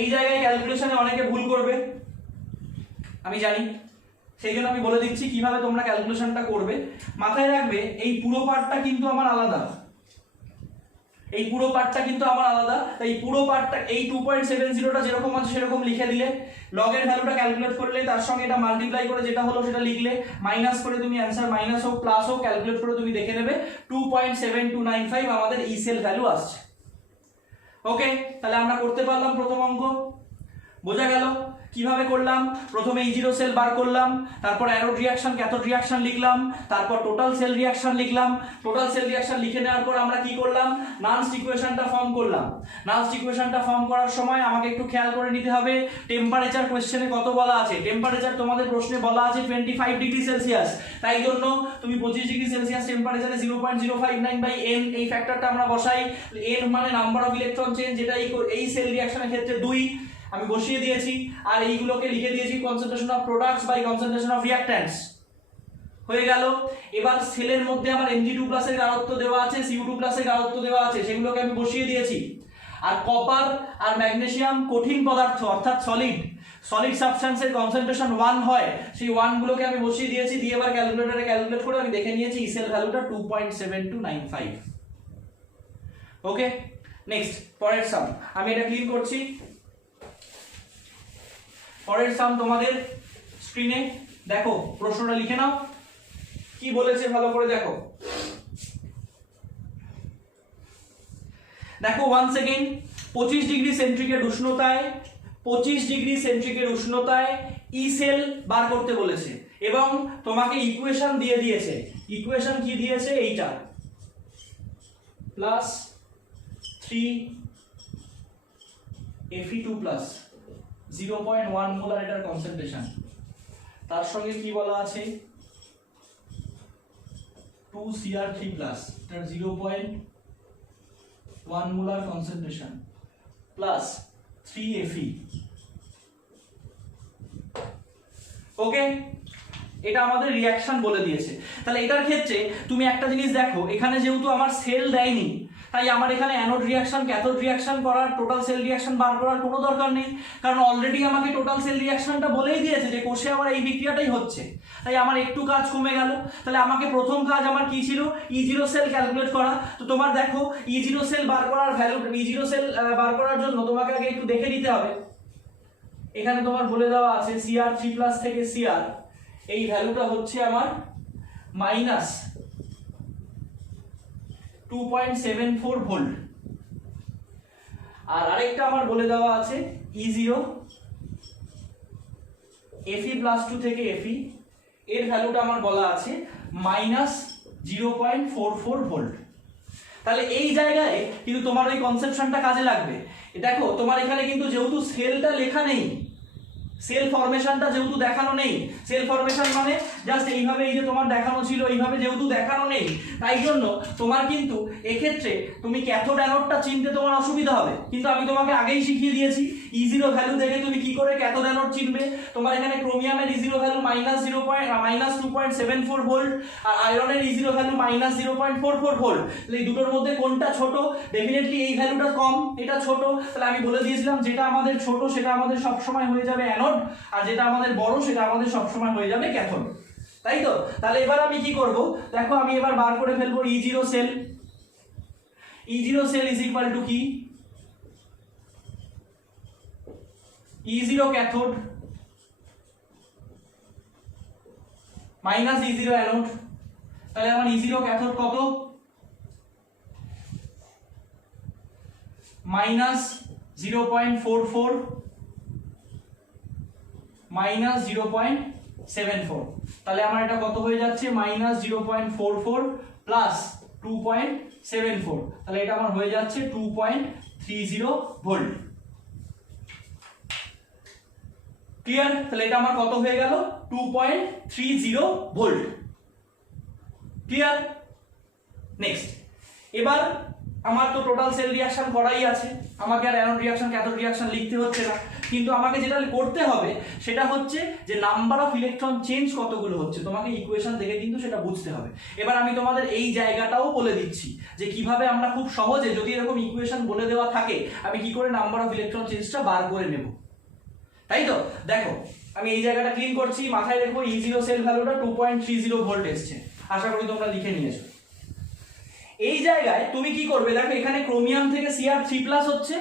এই জায়গায় ক্যালকুলেশনে অনেকে ভুল করবে আমি জানি, সেই জন্য আমি বলে দিচ্ছি কিভাবে তোমরা ক্যালকুলেশনটা করবে। মাথায় রাখবে এই পুরো পার্টটা কিন্তু আমার আলাদা, এই পুরো পার্টটা কিন্তু আমার আলাদা। তাই পুরো পার্টটা এই 2.70টা যেরকম আছে সেরকম লিখে দিলে, লগের ভ্যালুটা ক্যালকুলেট করলে তার সঙ্গে এটা মাল্টিপ্লাই করে যেটা হলো সেটা লিখলে, মাইনাস করে তুমি অ্যান্সার মাইনাস হোক প্লাস হোক ক্যালকুলেট করে তুমি দেখে নেবে 2.7295 আমাদের ই সেল ভ্যালু আসছে। ওকে, তাহলে আমরা করতে পারলাম প্রথম অঙ্ক। বোঝা গেল কিভাবে করলাম? প্রথমে E0 সেল বার করলাম, তারপর অ্যানোড রিঅ্যাকশন ক্যাথোড রিঅ্যাকশন লিখলাম, তারপর টোটাল সেল রিঅ্যাকশন লিখলাম। টোটাল সেল রিঅ্যাকশন লিখে নেওয়ার পর আমরা কি করলাম? নালস ইকুয়েশনটা ফর্ম করলাম। নালস ইকুয়েশনটা ফর্ম করার সময় আমাকে একটু খেয়াল করে নিতে হবে টেম্পারেচার কোশ্চেনে কত বলা আছে। টেম্পারেচার তোমাদের প্রশ্নে বলা আছে 25 ডিগ্রি সেলসিয়াস, তাই জন্য তুমি 25 ডিগ্রি সেলসিয়াস টেম্পারেচারে 0.059/n এই ফ্যাক্টরটা আমরা বসাই। n মানে নাম্বার অফ ইলেকট্রন চেঞ্জ, যেটা এই সেল রিঅ্যাকশনের ক্ষেত্রে 2 আমি বসিয়ে দিয়েছি, আর এইগুলোকে লিখে দিয়েছি concentration of products by concentration of reactants. হয়ে গেল। এবার সেলের মধ্যে আমার Mg2+ এর গাঢ়ত্ব দেওয়া আছে, Cu2+ এর গাঢ়ত্ব দেওয়া আছে, সেগুলোকে আমি বসিয়ে দিয়েছি। আর কপার আর ম্যাগনেসিয়াম কঠিন পদার্থ অর্থাৎ সলিড, সলিড সাবস্টেন্সের কনসেন্ট্রেশন 1 হয়, সেই 1 গুলোকে আমি বসিয়ে দিয়েছি। দিয়ে এবার ক্যালকুলেটরে ক্যালকুলেট করে আমি দেখে নিয়েছি ই সেল ভ্যালুটা 2.7295। ওকে, নেক্সট পরের সাম আমি এটা ক্লিন করছি। পরের সাম তোমাদের স্ক্রিনে দেখো, প্রশ্নটা লিখে নাও কি বলেছে ভালো করে দেখো। দেখো ওয়ান্স এগেইন 25 ডিগ্রি সেন্টিগ্রেড উষ্ণতায়, 25 ডিগ্রি সেন্টিগ্রেড উষ্ণতায় ই সেল বার করতে বলেছে এবং তোমাকে ইকুয়েশন দিয়ে দিয়েছে। ইকুয়েশন কি দিয়েছে? এইটা প্লাস 3 Fe2+, 0.1 মোলার এটার কনসেন্ট্রেশন, তার সঙ্গে কি বলা আছে 2Cr3+, এটার 0.1 মোলার কনসেন্ট্রেশন প্লাস 3 Fe। ওকে, এটা আমাদের রিঅ্যাকশন বলে দিয়েছে। তাহলে এটার ক্ষেত্রে তুমি একটা জিনিস দেখো, এখানে যেহেতু আমার সেল দেয়নি, তাই আমার এখানে অ্যানোড রিঅ্যাকশন ক্যাথোড রিঅ্যাকশন করার, টোটাল সেল রিঅ্যাকশন বার করার কোনো দরকার নেই, কারণ অলরেডি আমাকে টোটাল সেল রিঅ্যাকশনটা বলেই দিয়েছে যে কোষে আমার এই বিক্রিয়াটাই হচ্ছে। তাই আমার একটু কাজ কমে গেল। তাহলে আমাকে প্রথম কাজ আমার কি ছিল? E0 সেল ক্যালকুলেট করা। তো তোমার দেখো E0 সেল বার করার ভ্যালু, E0 সেল বার করার জন্য তোমাকে আগে একটু দেখে নিতে হবে। এখানে তোমার বলে দেওয়া আছে Cr3+ থেকে Cr এই ভ্যালুটা হচ্ছে আমার মাইনাস 2.74 ভোল্ট। আর আরেকটা আমার বলে দেওয়া আছে E0 Fe+2 থেকে Fe এর ভ্যালুটা আমার বলা আছে মাইনাস 0.44 ভোল্ট। তাহলে এই জায়গায় কিন্তু তোমার ওই কনসেপশনটা কাজে লাগবে। দেখো তোমার এখানে কিন্তু যেহেতু সেলটা লেখা নেই, সেল ফরমেশনটা যেহেতু দেখানো নেই, সেল ফরমেশন মানে জাস্ট এইভাবে এই যে তোমার দেখানো ছিল এইভাবে যেহেতু দেখানো নেই, তাই জন্য তোমার কিন্তু এক্ষেত্রে তুমি ক্যাথোড অ্যানোডটা চিনতে তোমার অসুবিধা হবে। কিন্তু আমি তোমাকে আগেই শিখিয়ে দিয়েছি E0 ভ্যালু দেখে তুমি কি করে ক্যাথোড অ্যানোড চিনবে। তোমার এখানে ক্রোমিয়ামের E0 ভ্যালু -2.74 ভোল্ট আর আয়রনের E0 ভ্যালু -0.44 ভোল্ট। তাহলে এই দুটোর মধ্যে কোনটা ছোট? ডেফিনেটলি এই ভ্যালুটা কম, এটা ছোট। তাহলে আমি বলে দিয়েছিলাম যেটা আমাদের ছোট সেটা আমাদের সব সময় হয়ে যাবে অ্যানোড, আর যেটা আমাদের বড় সেটা আমাদের সবসময় হয়ে যাবে ক্যাথোড, তাই তো? তাহলে এবার আমি কি করব দেখো, আমি এবার বার করে ফেলবো E0 cell. E0 cell is equal to কি? E0 cathode minus E0 anode. তাহলে আমার E0 ক্যাথোড কত? মাইনাস 0.44 মাইনাস 0.44 2.74, তাহলে আমার এটা কত হয়ে যাচ্ছে -0.44 প্লাস 2.74, তাহলে এটা আমার হয়ে যাচ্ছে 2.30 ভোল্ট। ক্লিয়ার? তাহলে এটা আমার কত হয়ে গেল 2.30 ভোল্ট। ক্লিয়ার? নেক্সট, এবার আমার তো টোটাল সেল রিঅ্যাকশন করাই আছে, আমাকে আর অ্যানোড রিঅ্যাকশন ক্যাথোড রিঅ্যাকশন লিখতে হচ্ছে না, কিন্তু আমাকে যেটা করতে হবে সেটা হচ্ছে যে নাম্বার অফ ইলেকট্রন চেঞ্জ কতগুলো হচ্ছে, তোমাকে ইকুয়েশন দেখে কিন্তু সেটা বুঝতে হবে। এবার আমি তোমাদের এই জায়গাটাও বলে দিচ্ছি যে কিভাবে আমরা খুব সহজে, যদি এরকম ইকুয়েশন বলে দেওয়া থাকে, আমি কি করে নাম্বার অফ ইলেকট্রন চেঞ্জটা বার করে নেব। তাই তো দেখো, আমি এই জায়গাটা ক্লিন করছি, মাথায় রেখো E0 সেল ভ্যালুটা 2.30 ভোল্ট এসছে, আশা করি তোমরা লিখে নিয়েছো। এই জায়গায় তুমি কি করবে, দেখো এখানে ক্রোমিয়াম থেকে Cr3+ হচ্ছে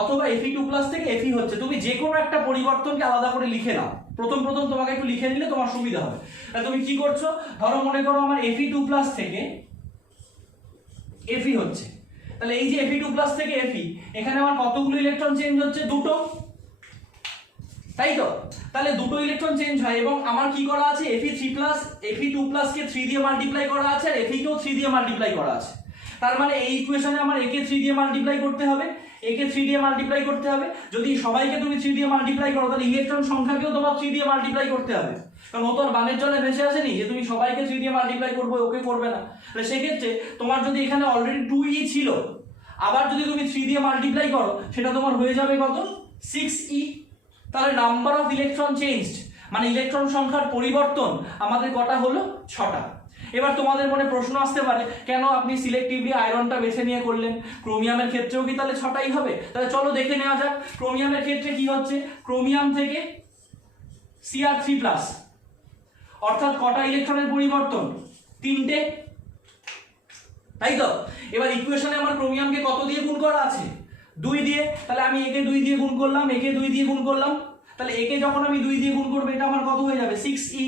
অথবা Fe2+ থেকে Fe হচ্ছে, তুমি যে কোনো একটা পরিবর্তনকে আলাদা করে লিখে নাও। প্রথম তোমাকে একটু লিখে নিলে তোমার সুবিধা হবে। তাহলে তুমি কি করছো, ধরো মনে করো আমার Fe2+ থেকে Fe হচ্ছে, তাহলে এই যে Fe2+ থেকে Fe, এখানে আমার কতগুলো ইলেকট্রন চেঞ্জ হচ্ছে, দুটো, তাই তো? তাহলে দুটো ইলেকট্রন চেঞ্জ হয়, এবং আমার কি করা আছে, Fe3+, Fe2+ কে 3 দিয়ে মাল্টিপ্লাই করা আছে, আর Fe কেও 3 দিয়ে মাল্টিপ্লাই করা আছে। তার মানে এই ইকুয়েশনে আমার একে 3 দিয়ে মাল্টিপ্লাই করতে হবে, একে 3 দিয়ে মাল্টিপ্লাই করতে হবে। যদি সবাইকে তুমি 3 দিয়ে মাল্টিপ্লাই করো, তাহলে ইলেকট্রন সংখ্যাকেও তোমার 3 দিয়ে মাল্টিপ্লাই করতে হবে, কারণ ও তো আর বানের জলে ভেসে আসেনি যে তুমি সবাইকে 3 দিয়ে মাল্টিপ্লাই করবে, ওকে করবে না। তাহলে সেক্ষেত্রে তোমার যদি এখানে অলরেডি 2e ছিল, আবার যদি তুমি 3 দিয়ে মাল্টিপ্লাই করো, সেটা তোমার হয়ে যাবে কত, 6e। তাহলে নাম্বার অফ ইলেকট্রন চেঞ্জড মানে ইলেকট্রন সংখ্যার পরিবর্তন আমাদের কটা হলো, 6টা। এবার তোমাদের মনে প্রশ্ন আসতে পারে, কেন আপনি সিলেক্টিভলি আয়রনটা বেছে নিয়ে করলেন, ক্রোমিয়ামের ক্ষেত্রেও কি তাহলে 6টাই হবে? তাহলে চলো দেখে নেওয়া যাক। ক্রোমিয়ামের ক্ষেত্রে কি হচ্ছে, ক্রোমিয়াম থেকে Cr3+, অর্থাৎ কটা ইলেকট্রনের পরিবর্তন, 3টে, তাই তো? এবার ইকুয়েশনে আমার ক্রোমিয়ামকে কত দিয়ে গুণ করা আছে, 2 দিয়ে, তাহলে আমি একে 2 দিয়ে গুণ করলাম, একে 2 দিয়ে গুণ করলাম, তাহলে একে যখন আমি 2 দিয়ে গুণ করব, এটা আমার কত হয়ে যাবে, 6e।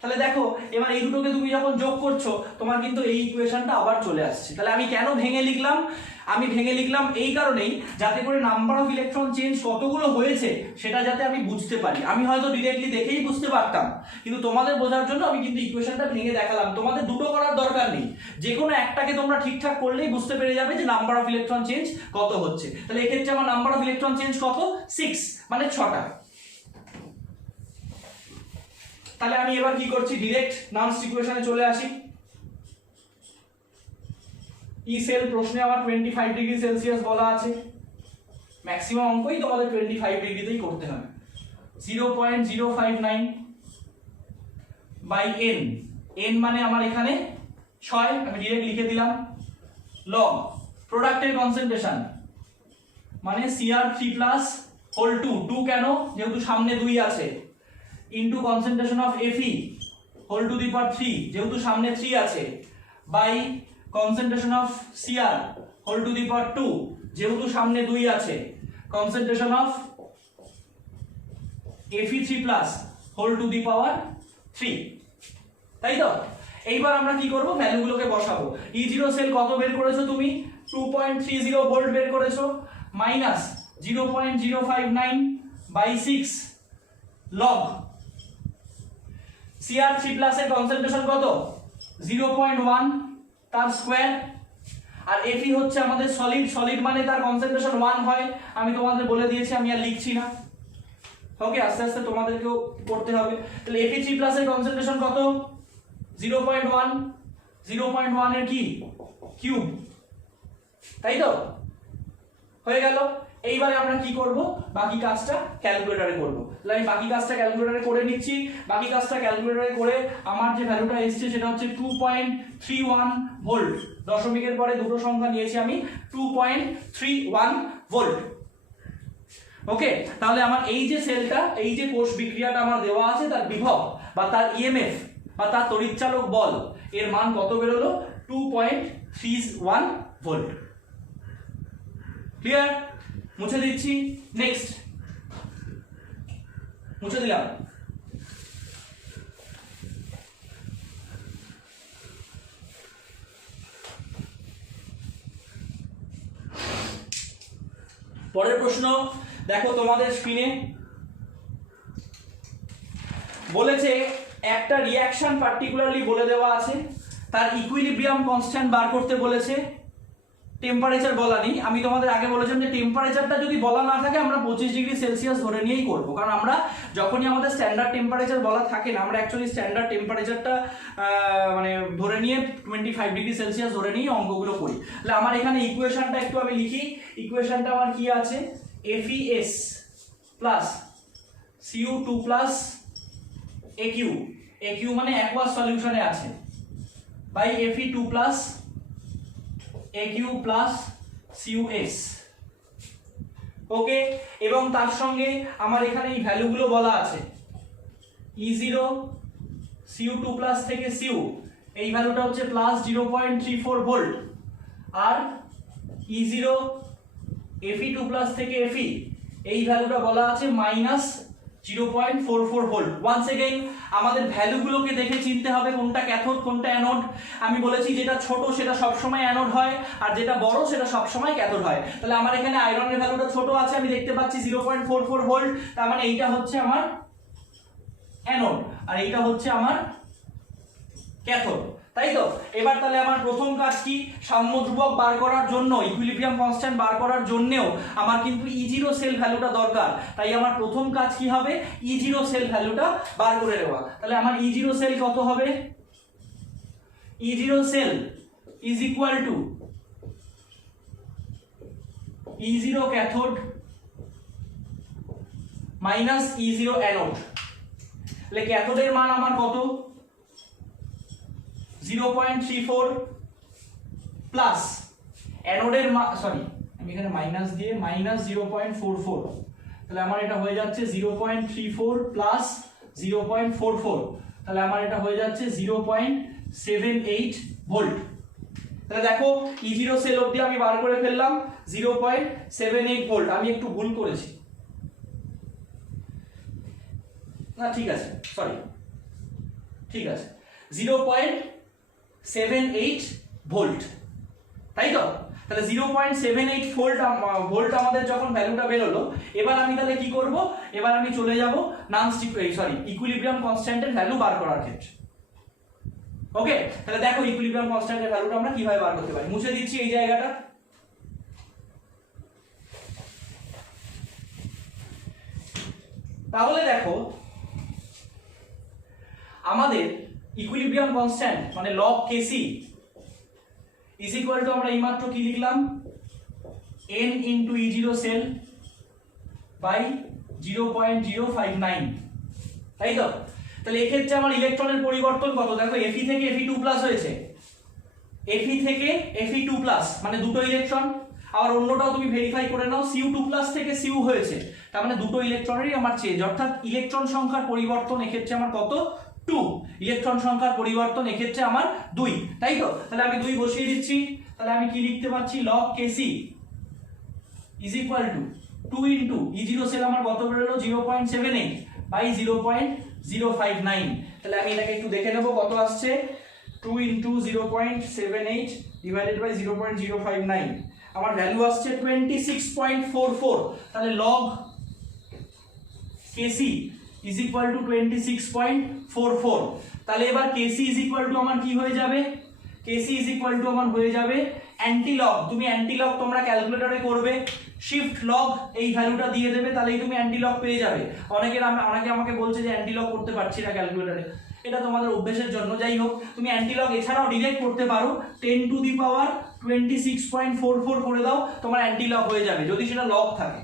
তাহলে দেখো এবার এই দুটোকে তুমি যখন যোগ করছো, তোমার কিন্তু এই ইকুয়েশনটা আবার চলে আসছে। তাহলে আমি কেন ভেঙে লিখলাম, আমি ভেঙে লিখলাম এই কারণেই, যাতে করে নাম্বার অফ ইলেকট্রন চেঞ্জ কতগুলো হয়েছে সেটা যাতে আমি বুঝতে পারি। আমি হয়তো ডিরেক্টলি দেখেই বুঝতে পারতাম, কিন্তু তোমাদের বোঝার জন্য আমি কিন্তু ইকুয়েশনটা ভেঙে দেখালাম। তোমাদের দুটো করার দরকার নেই, যে কোনো একটাকে তোমরা ঠিকঠাক করলেই বুঝতে পেরে যাবে যে নাম্বার অফ ইলেকট্রন চেঞ্জ কত হচ্ছে। তাহলে এক্ষেত্রে আমার নাম্বার অফ ইলেকট্রন চেঞ্জ কত, 6, মানে 6টা। তাহলে আমি এবার কি করছি, ডিরেক্ট নামস ইকুয়েশনে চলে আসি। ই সেল প্রশ্নে আমার 25 ডিগ্রি সেলসিয়াস বলা আছে, ম্যাক্সিমাম অঙ্কই তোমাদের 25 ডিগ্রিতেই করতে হবে। 0.059 বাই n, n মানে আমার এখানে 6, আমি ডিরেক্ট লিখে দিলাম, লগ প্রোডাক্টের কনসেন্ট্রেশন মানে Cr3+ হোল 2 কেন, যেহেতু সামনে 2 আছে, into concentration of Fe whole to the power 3 যেহেতু সামনে 3 আছে, by concentration of Cr whole to the power 2 যেহেতু সামনে 2 আছে, concentration of Fe3+ whole to the power 3, তাই তো? এইবার আমরা কি করব, ভ্যালুগুলোকে বসাবো। E0 সেল কত বের করেছো তুমি, 2.30 ভোল্ট বের করেছো, মাইনাস 0.059 বাই 6 লগ Cr3+ এর কনসেন্ট্রেশন কত, 0.1 তার স্কয়ার, আর Fe হচ্ছে আমাদের সলিড মানে তার কনসেন্ট্রেশন 1 হয়, আমি তোমাদের বলে দিয়েছি, আমি আর লিখছি না। ওকে, আস্তে আস্তে তোমাদেরকেও করতে হবে। তাহলে Fe3+ এর কনসেন্ট্রেশন কত, 0.1, 0.1 এর কি কিউব, তাই তো? হয়ে গেল। এইবারে আমরা কি করব, বাকি কাজটা ক্যালকুলেটরে করব। তাহলে আমি বাকি কাজটা ক্যালকুলেটরে করে নিচ্ছি। বাকি কাজটা ক্যালকুলেটরে করে আমার যে ভ্যালুটা এসেছে সেটা হচ্ছে 2.31 ভোল্ট। দশমিকের পরে দুটো সংখ্যা নিয়েছি আমি, 2.31 ভোল্ট। ওকে, তাহলে আমার এই যে সেলটা, এই যে কোষ বিক্রিয়াটা আমার দেওয়া আছে, তার বিভব বা তার ইএমএফ বা তার তড়িৎচালক বল, এর মান কত বেরোলো, 2.31 ভোল্ট। ক্লিয়ার? মুছে দিচ্ছি। নেক্সট, মুছে দিলাম। পরের প্রশ্ন দেখো তোমাদের স্ক্রিনে, বলেছে একটা রিঅ্যাকশন পার্টিকুলারলি বলে দেওয়া আছে, তার ইকুইলিব্রিয়াম কনস্ট্যান্ট বার করতে বলেছে, টেম্পারেচার বলা নেই। আমি তোমাদের আগে বলেছিলাম যে টেম্পারেচারটা যদি বলা না থাকে আমরা 25 ডিগ্রি সেলসিয়াস ধরে নিয়েই করব, কারণ আমরা যখনই আমাদের স্ট্যান্ডার্ড টেম্পারেচার বলা থাকে না, আমরা অ্যাকচুয়ালি স্ট্যান্ডার্ড টেম্পারেচারটা মানে ধরে নিয়ে 25 ডিগ্রি সেলসিয়াস ধরে নিয়ে অঙ্কগুলো করি। তাহলে আমার এখানে ইকুয়েশনটা একটু আমি লিখি। ইকুয়েশনটা আমার কি আছে, FeS plus Cu2 plus AQ, AQ মানে অ্যাকুয়াস সলিউশনে আছে, by Fe2 plus AQ plus CuS। Okay, এবং তার সঙ্গে আমার এখানে এই ভ্যালুগুলো বলা আছে, E0 Cu2 প্লাস থেকে Cu এই ভ্যালুটা হচ্ছে প্লাস 0.34 ভোল্ট, আর E0 Fe2 প্লাস থেকে Fe এই ভ্যালুটা বলা আছে মাইনাস 0.44 ভোল্ট। ওয়ান্স এগেইন আমাদের ভ্যালুগুলোকে দেখে চিনতে হবে কোনটা ক্যাথোড কোনটা অ্যানোড। আমি বলেছি যেটা ছোট সেটা সবসময় অ্যানোড হয়, আর যেটা বড় সেটা সবসময় ক্যাথোড হয়। তাহলে আমার এখানে আয়রনের ভ্যালুটা ছোট আছে, আমি দেখতে পাচ্ছি 0.44 ভোল্ট, তার মানে এইটা হচ্ছে আমার অ্যানোড আর এইটা হচ্ছে আমার ক্যাথোড, তাই তো। এবার তাহলে আমার প্রথম কাজ কি, সাম্য ধ্রুবক বার করার জন্য, ইকুইলিব্রিয়াম কনস্ট্যান্ট বার করার জন্যও আমার কিন্তু E0 সেল ভ্যালুটা দরকার। তাই আমার প্রথম কাজ কি হবে, E0 সেল ভ্যালুটা বার করে নেওয়া। তাহলে আমার E0 সেল কত হবে, E0 cell is equal to E0 cathode minus E0 anode. তাহলে ক্যাথোডের মান আমার কত, 0.34 প্লাস অ্যানোডের মান, সরি আমি এখানে মাইনাস দিয়ে মাইনাস 0.44, তাহলে আমার এটা হয়ে যাচ্ছে 0.34 প্লাস 0.44, তাহলে আমার এটা হয়ে যাচ্ছে 0.78 ভোল্ট। তাহলে দেখো E0 সেল অবধি আমি বার করে ফেললাম 0.78 ভোল্ট। আমি একটু ভুল করেছি, না ঠিক আছে, সরি ঠিক আছে, 0.78 ভোল্ট, তাই তো। তাহলে 0.78 ভোল্ট আমাদের যখন ভ্যালুটা বেরোলো, এবার আমি তাহলে কি করব, এবার আমি চলে যাব ইকুইলিব্রিয়াম কনস্ট্যান্টের ভ্যালু বার করার ক্ষেত্রে। ওকে, তাহলে দেখো ইকুইলিব্রিয়াম কনস্ট্যান্টের ভ্যালুটা আমরা কিভাবে বার করতে পারি। মুছে দিচ্ছি এই জায়গাটা। তাহলে দেখো আমাদের ইকুইলিব্রিয়াম কনস্ট্যান্ট মানে log Kc is equal two, আমরা এইমাত্র কি লিখলাম, n into E0 cell by 0.059, তাই তো। তাহলে এক্ষেত্রে আমার ইলেকট্রনের পরিবর্তন কত, দেখো Fe থেকে Fe2 প্লাস হয়েছে, Fe থেকে Fe2 প্লাস মানে দুটো ইলেকট্রন। আর অন্যটাও তুমি ভেরিফাই করে নাও, Cu2 প্লাস থেকে Cu হয়েছে, তার মানে দুটো ইলেকট্রনেরই আমার চেঞ্জ, অর্থাৎ ইলেকট্রন সংখ্যার পরিবর্তন এক্ষেত্রে আমার কত, 2। ইলেকট্রন সংখ্যার পরিবর্তন এক্ষেত্রে আমার 2, তাই তো। তাহলে আমি 2 বসিয়ে দিচ্ছি। তাহলে আমি কি লিখতে পাচ্ছি, log Kc is equal to 2 into E0 cell আমার কত বেরোলো, 0.78 বাই 0.059। তাহলে আমি এটাকে একটু দেখে নেবো কত আসছে, 2 ইন্টু 0.78 ডিভাইডেড বাই 0.059, আমার ভ্যালু আসছে 26.44। তাহলে log Kc is equal two 26.44। তাহলে এবার Kc ইজ ইকুয়াল টু আমার কি হয়ে যাবে, Kc ইজ ইকুয়াল টু আমার হয়ে যাবে অ্যান্টিলগ। তুমি অ্যান্টিলগ তোমরা ক্যালকুলেটরে করবে, শিফট লগ এই ভ্যালুটা দিয়ে দেবে, তাহলেই তুমি অ্যান্টিলগ পেয়ে যাবে। অনেকে আমাকে বলছে যে অ্যান্টিলগ করতে পারছি না ক্যালকুলেটরে, এটা তোমাদের অভ্যেসের জন্য। যাই হোক, তুমি অ্যান্টিলগ এছাড়াও ডিরেক্ট করতে পারো, 10 টু দি পাওয়ার 26.44 করে দাও, তোমার অ্যান্টিলগ হয়ে যাবে, যদি সেটা লগ থাকে,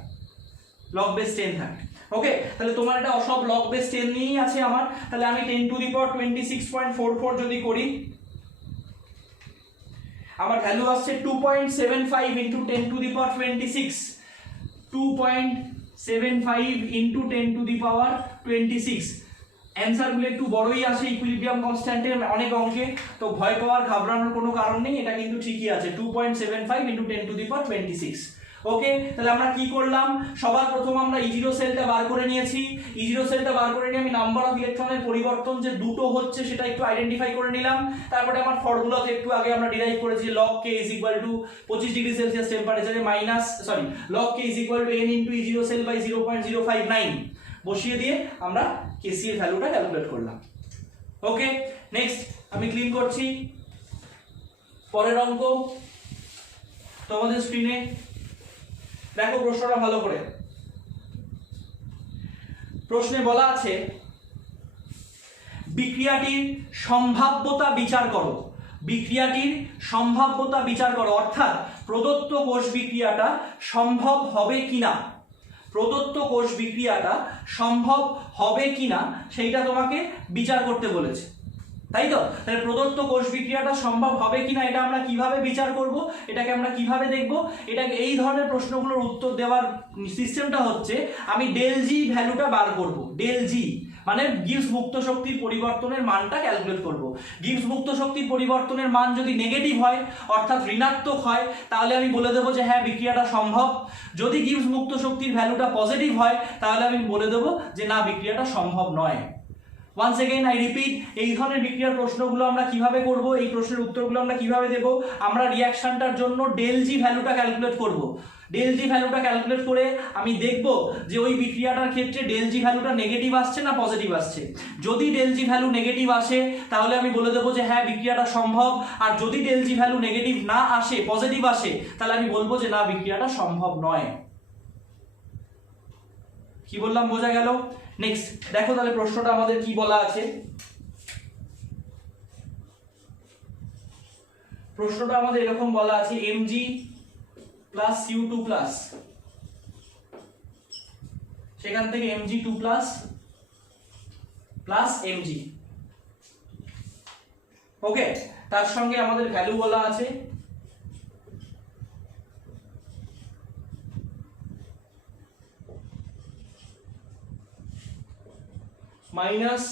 লগ বেস 10 থাকে। ওকে, তাহলে তোমার এটা সব লগ বেস 10 নিয়েই আছে আমার। তাহলে আমি 10 টু দি পাওয়ার 26.44 যদি করি, আমার ভ্যালু আসছে 2.75 into 10 to the power 26, 2.75 into 10 to the power 26। অ্যান্সারগুলো একটু বড়ই আসে ইকুইলিব্রিয়াম কনস্ট্যান্টের অনেক অঙ্কে, তো ভয় পাওয়ার ঘাবড়ানোর কোনো কারণ নেই, এটা কিন্তু ঠিকই আছে, 2.75 ইন্টু 10 টু দি পাওয়ার 26। ওকে, তাহলে আমরা কি করলাম, সবার প্রথম আমরা E0 সেলটা বার করে নিয়েছি। E0 সেলটা বার করে নিয়ে আমি নাম্বার অফ ইলেকট্রনের পরিবর্তন যে দুটো হচ্ছে সেটা একটু আইডেন্টিফাই করে নিলাম। তারপরে আমার ফর্মুলাতে একটু আগে আমরা ডিরাইভ করেছি log K is equal to 25 degree Celsius টেম্পারেচারে log K is equal to n into E0 cell by 0.059 বসিয়ে দিয়ে আমরা কেসি এর ভ্যালুটা ক্যালকুলেট করলাম। ওকে, নেক্সট আমি ক্লিন করছি পরের অঙ্ক তোমাদের স্ক্রিনে। দেখো প্রশ্নটা ভালো করে। প্রশ্নে বলা আছে বিক্রিয়াটির সম্ভাব্যতা বিচার করো। বিক্রিয়াটির সম্ভাব্যতা বিচার করো, অর্থাৎ প্রদত্ত কোষ বিক্রিয়াটা সম্ভব হবে কিনা, প্রদত্ত কোষ বিক্রিয়াটা সম্ভব হবে কিনা সেইটা তোমাকে বিচার করতে বলেছে, তাই তো? তাহলে প্রদত্ত কোষ বিক্রিয়াটা সম্ভব হবে কিনা এটা আমরা কিভাবে বিচার করব, এটাকে আমরা কিভাবে দেখব? এটাকে এই ধরনের প্রশ্নগুলোর উত্তর দেওয়ার সিস্টেমটা হচ্ছে আমি ডেল জি ভ্যালুটা বার করব। ডেল জি মানে গিবস মুক্ত শক্তির পরিবর্তনের মানটা ক্যালকুলেট করব। গিবস মুক্ত শক্তির পরিবর্তনের মান যদি নেগেটিভ হয় অর্থাৎ ঋণাত্মক হয় তাহলে আমি বলে দেবো যে হ্যাঁ বিক্রিয়াটা সম্ভব। যদি গিবস মুক্ত শক্তির ভ্যালুটা পজিটিভ হয় তাহলে আমি বলে দেবো যে না বিক্রিয়াটা সম্ভব নয়। ওয়ান্স এগেইন আই রিপিট, এই ধরনের বিক্রিয়ার প্রশ্নগুলো আমরা কিভাবে করব, এই প্রশ্নের উত্তরগুলো আমরা কিভাবে দেব? আমরা রিঅ্যাকশনটার জন্য ডেল জি ভ্যালুটা ক্যালকুলেট করব। ডেল জি ভ্যালুটা ক্যালকুলেট করে আমি দেখব যে ওই বিক্রিয়াটার ক্ষেত্রে ডেল জি ভ্যালুটা নেগেটিভ আসছে না পজিটিভ আসছে। যদি ডেল জি ভ্যালু নেগেটিভ আসে তাহলে আমি বলে দেবো যে হ্যাঁ বিক্রিয়াটা সম্ভব, আর যদি ডেল জি ভ্যালু নেগেটিভ না আসে পজিটিভ আসে তাহলে আমি বলবো যে না বিক্রিয়াটা সম্ভব নয়। কি বললাম বোঝা গেল? নেক্সট দেখো তাহলে প্রশ্নটা আমাদের কি বলা আছে। প্রশ্নটা আমাদের এরকম বলা আছে mg প্লাস cu2 প্লাস, সেখান থেকে mg2 প্লাস প্লাস mg। ওকে, তার সঙ্গে আমাদের ভ্যালু বলা আছে মাইনাস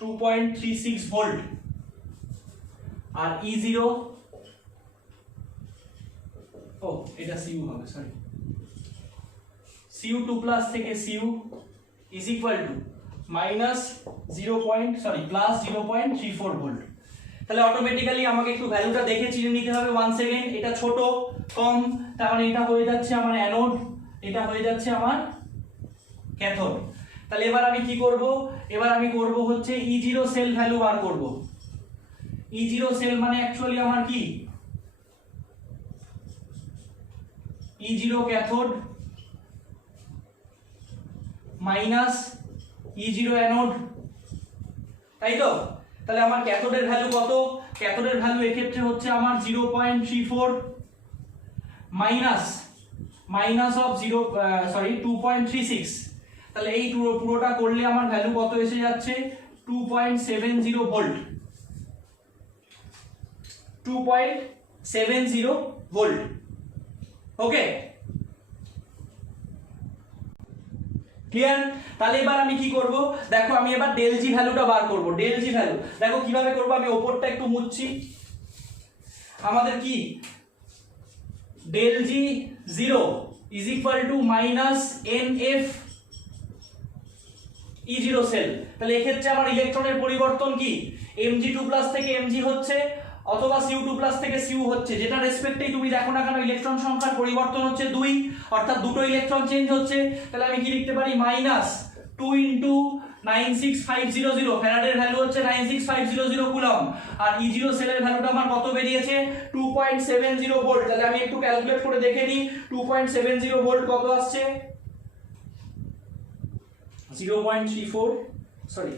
2.36 ভোল্ট আর E0 ও এটা Cu হবে, সরি Cu2 প্লাস থেকে Cu is equal to minus plus 0.34 volt. তাহলে অটোমেটিক্যালি আমাকে একটু ভ্যালুটা দেখে চিনে নিতে হবে। ওয়ান্স এগেইন এটা ছোট কম, তার মানে এটা হয়ে যাচ্ছে আমার অ্যানোড, এটা হয়ে যাচ্ছে আমার ক্যাথোড। তাহলে এবার আমি কি করব? এবার আমি করব হচ্ছে E0 সেল ভ্যালু বার করব। E0 সেল মানে অ্যাকচুয়ালি আমার কি E0 cathode minus E0 anode, তাই তো? তাহলে আমার ক্যাথোডের ভ্যালু কত? ক্যাথোডের ভ্যালু এক্ষেত্রে হচ্ছে আমার 0.34 মাইনাস অফ 2.36। তাহলে এই পুরোটা করলে আমার ভ্যালু কত এসে যাচ্ছে? 2.70 ভোল্ট, 2.70 ভোল্ট। ওকে, ক্লিয়ার? তাহলে এবার আমি কি করব? দেখো আমি এবার ডেল জি ভ্যালুটা বার করব। ডেল জি ভ্যালু দেখো কিভাবে করব, আমি ওপরটা একটু মুছছি। আমাদের কি del G 0 is equal to minus NF E0 cell. তাহলে এক্ষেত্রে আমার ইলেকট্রনের পরিবর্তন কি Mg2 প্লাস থেকে Mg হচ্ছে অথবা Cu2 প্লাস থেকে Cu হচ্ছে, যেটা রেসপেক্টেই তুমি দেখো না কেন ইলেকট্রন সংখ্যার পরিবর্তন হচ্ছে 2, অর্থাৎ দুটো ইলেকট্রন চেঞ্জ হচ্ছে। তাহলে আমি কি লিখতে পারি? মাইনাস 2 ইনটু 96500, ফ্যারাডের ভ্যালু হচ্ছে 96500 কুলম্ব, আর E0 সেলের ভ্যালুটা আমার কত বেরিয়েছে? 2.70 ভোল্ট। তাহলে আমি একটু ক্যালকুলেট করে দেখে নিই 2.70 ভোল্ট কত আসছে। 0.34 সরি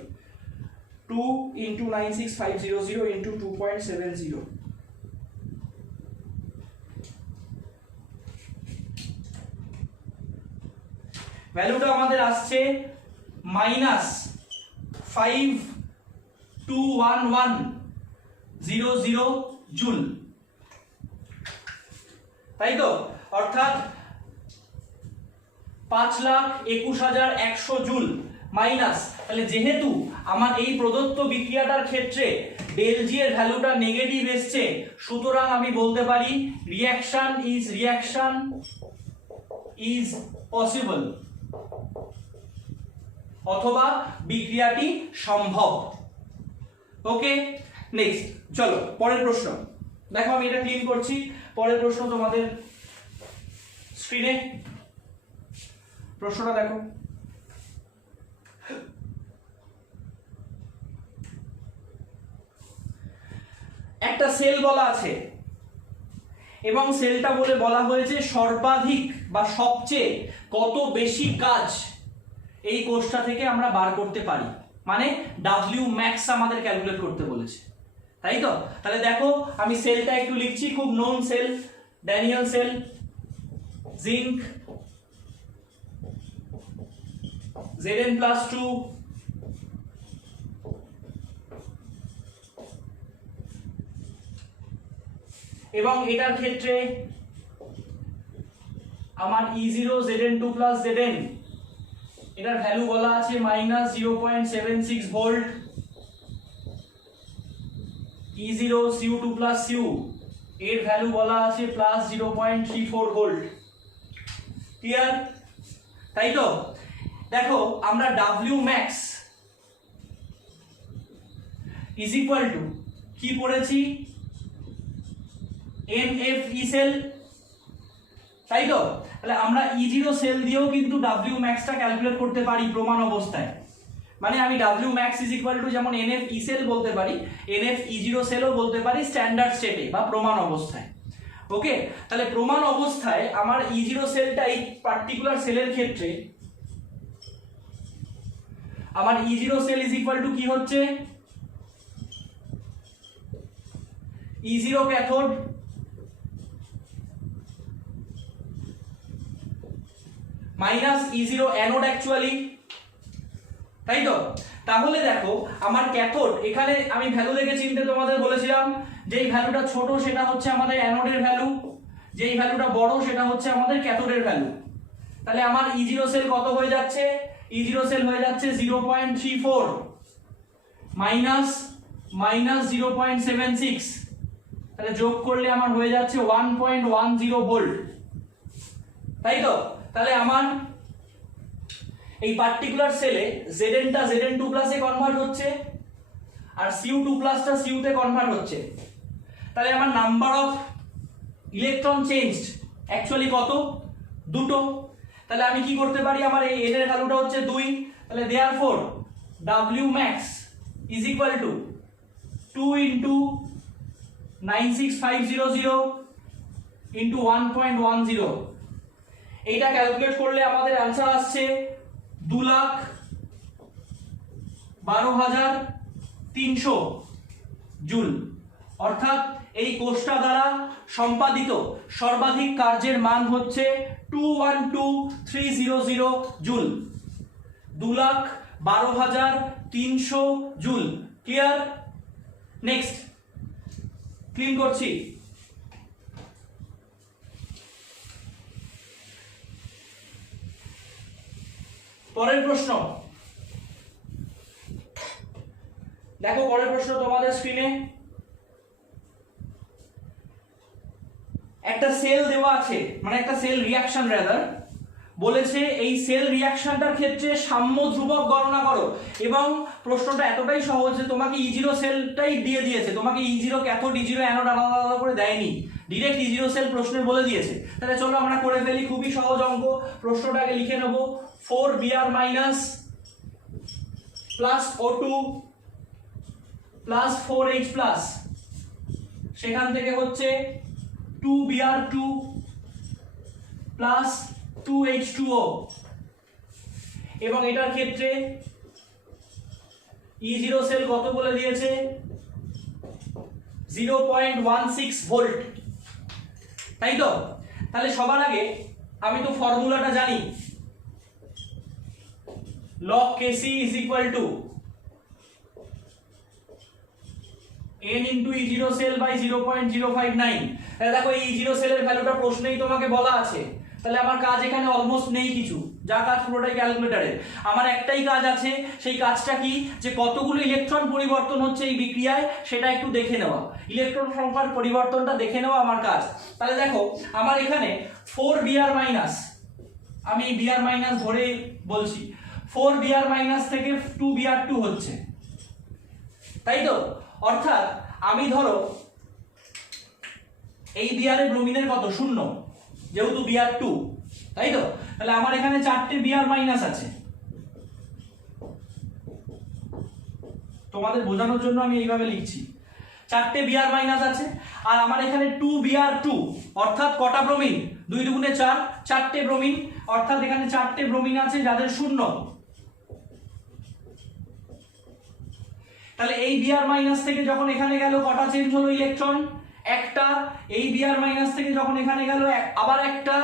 2 into 96500 into 2.70, ভ্যালুটা আমাদের আসছে মাইনাস 521100 জুল, তাই তো? অর্থাৎ 5,21,100 জুল মাইনাস। তাহলে যেহেতু আমার এই প্রদত্ত বিক্রিয়াটার ক্ষেত্রে ডেল জি এর ভ্যালুটা নেগেটিভ এসছে, সুতরাং আমি বলতে পারি রিঅ্যাকশন ইজ পসিবল, অথবা বিক্রিয়াটি সম্ভব। ওকে, নেক্সট চলো পরের প্রশ্ন। দেখো আমি এটা ক্লিন করছি। পরের প্রশ্ন তোমাদের স্ক্রিনে, প্রশ্নটা দেখো। একটা সেল বলা আছে এবং সেলটা বলে বলা হয়েছে সর্বাধিক বা সবচেয়ে কত বেশি কাজ এই কোষটা থেকে আমরা বার করতে পারি, মানে ডাব্লিউ ম্যাক্স আমাদের ক্যালকুলেট করতে বলেছে, তাই তো? তাহলে দেখো আমি সেলটা একটু লিখছি, খুব known cell, Daniel cell, zinc Zn+2 এবং এটার ক্ষেত্রে আমার E0 Zn2 + Zn এটার ভ্যালু বলা আছে -0.76 ভোল্ট, E0 Cu2 + Cu এর ভ্যালু বলা আছে +0.34 ভোল্ট। ক্লিয়ার? তাই তো? দেখো আমরা W max is equal to কি পড়েছি, MFE সেল, তাই তো? তাহলে আমরা E0 সেল দিয়েও কিন্তু W max টা ক্যালকুলেট করতে পারি প্রমাণ অবস্থায়, মানে আমি W max is equal to যেমন NFE সেল বলতে পারি, NFE0 সেলও বলতে পারি স্ট্যান্ডার্ড স্টেটে বা প্রমাণ অবস্থায়। ওকে, তাহলে প্রমাণ অবস্থায় আমার E0 সেলটা এই পার্টিকুলার সেলের ক্ষেত্রে আমার E0 cell is equal to কি হচ্ছে, E0 cathode minus E0 anode actually, তাই তো? তাহলে দেখো আমার ক্যাথোড, এখানে আমি ভ্যালু দেখে চিনতে তোমাদের বলেছিলাম, যেই ভ্যালুটা ছোট সেটা হচ্ছে আমাদের অ্যানোডের ভ্যালু, যেই ভ্যালুটা বড় সেটা হচ্ছে আমাদের ক্যাথোডের ভ্যালু। তাহলে আমার E0 সেল কত হয়ে যাচ্ছে, E0 সেল হয়ে যাচ্ছে 0.34 মাইনাস -0.76, তাহলে যোগ করলে আমার হয়ে যাচ্ছে 1.10 ভোল্ট, তাই তো? তাহলে আমার এই পার্টিকুলার সেলে Zn টা Zn2 প্লাসে কনভার্ট হচ্ছে আর Cu2 প্লাসটা Cu তে কনভার্ট হচ্ছে, তাহলে আমার number of electron changed actually কত, দুটো। তাহলে আমি কি করতে পারি, আমার এই n এর ভ্যালুটা হচ্ছে 2, তাহলে therefore W max is equal to 2 into 96500 into 1.10, এইটা ক্যালকুলেট করলে আমাদের आंसर আসছে 2,12,300 জুল। অর্থাৎ এই কোষটা দ্বারা সম্পাদিত সর্বাধিক কার্যের মান হচ্ছে 212,300 joule, 2,12,300 joule. Clear? Next clean করছি। পরের প্রশ্ন দেখো, পরের প্রশ্ন তোমাদের স্ক্রিনে একটা সেল দেওয়া আছে, মানে একটা সেল রিঅ্যাকশন রাদার বলেছে এই সেল রিঅ্যাকশনটার ক্ষেত্রে সাম্য ধ্রুবক গণনা করো, এবং প্রশ্নটা এতটাই সহজ যে তোমাকে E0 সেলটাই দিয়ে দিয়েছে, তোমাকে E0 ক্যাথোড E0 অ্যানোড আলাদা আলাদা করে দেয়নি, ডাইরেক্ট E0 সেল প্রশ্নে বলে দিয়েছে। তাহলে চলো আমরা করে ফেলি, খুবই সহজ অঙ্ক। প্রশ্নটাকে লিখে নেব 4Br minus plus O2 plus 4H plus, সেখান থেকে হচ্ছে 2Br2 প্লাস 2H2O, এবং এটার ক্ষেত্রে E0 সেল কত বলে দিয়েছে, 0.16 ভোল্ট, তাই তো? তাহলে সবার আগে আমি তো ফর্মুলাটা জানি, log Kc is equal to n into E0 cell by 0.059। তাহলে দেখো এই E0 সেলের ভ্যালুটা প্রশ্নেই তোমাকে বলা আছে, তাহলে আমার কাজ এখানে অলমোস্ট নেই কিছু, যা কাজ পুরোটাই ক্যালকুলেটরে। আমার একটাই কাজ আছে, সেই কাজটা কি, যে কতগুলো ইলেকট্রন পরিবর্তন হচ্ছে এই বিক্রিয়ায় সেটা একটু দেখে নেওয়া, ইলেকট্রন সংখ্যার পরিবর্তনটা দেখে নেওয়া আমার কাজ। তাহলে দেখো আমার এখানে 4Br মাইনাস, আমি Br মাইনাস ধরে বলছি, 4Br মাইনাস থেকে 2Br2 হচ্ছে, তাই তো? অর্থাৎ আমি ধরো এই Br এর ব্রোমিনের কত, 0, যেহেতু Br2, তাই তো? তাহলে আমার এখানে 4টে Br মাইনাস আছে, তোমাদের বোঝানোর জন্য আমি এইভাবে লিখছি, চারটে বিআর মাইনাস আছে, আর আমার এখানে 2Br2 অর্থাৎ কটা ব্রোমিন, 2 দুগুণে 4, চারটে ব্রোমিন, অর্থাৎ এখানে চারটে ব্রোমিন আছে যাদের শূন্য। তাহলে এই Br মাইনাস থেকে যখন এখানে গেল কটা চেঞ্জ হলো ইলেকট্রন, একটা। এই Br মাইনাস থেকে যখন এখানে গেল আবার একটা,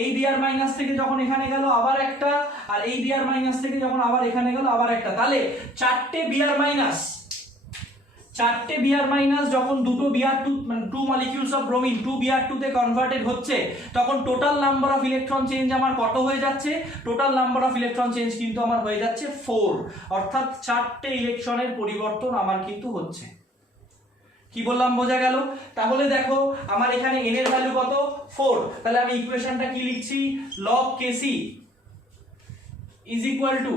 এই Br মাইনাস থেকে যখন এখানে গেল আবার একটা, আর এই Br মাইনাস থেকে যখন আবার এখানে গেল আবার একটা। তাহলে চারটে Br মাইনাস, চারটে Br মাইনাস যখন দুটো Br2 মানে 2 মলিকিউলস অফ ব্রোমিন 2Br2 তে কনভার্টেড হচ্ছে, তখন total number of electron change আমার কত হয়ে যাচ্ছে? Total number of electron change কিন্তু আমার হয়ে যাচ্ছে 4, অর্থাৎ চারটে ইলেকট্রনের পরিবর্তন আমার কিন্তু হচ্ছে। কি বললাম বোঝা গেল? তাহলে দেখো আমার এখানে n এর ভ্যালু কত? 4। তাহলে আমি ইকুয়েশনটা কি লিখছি? log Kc is equal to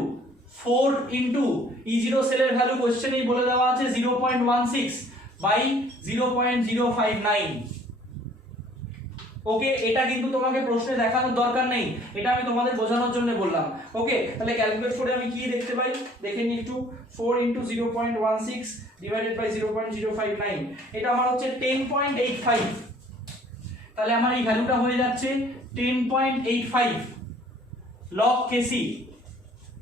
4 into E0 সেলের ভ্যালু কোশ্চেনেই বলে দেওয়া আছে 0.16 বাই 0.059। ওকে, এটা কিন্তু তোমাকে প্রশ্নে দেখানোর দরকার নেই, এটা আমি তোমাদের বোঝানোর জন্য বললাম। ওকে, তাহলে ক্যালকুলেট করে আমি কি দেখতে পাই দেখে নি একটু। 4 into 0.16 divided by 0.059, এটা আমার হচ্ছে 10.85। তাহলে আমার এই ভ্যালুটা হয়ে যাচ্ছে 10.85 log Kc।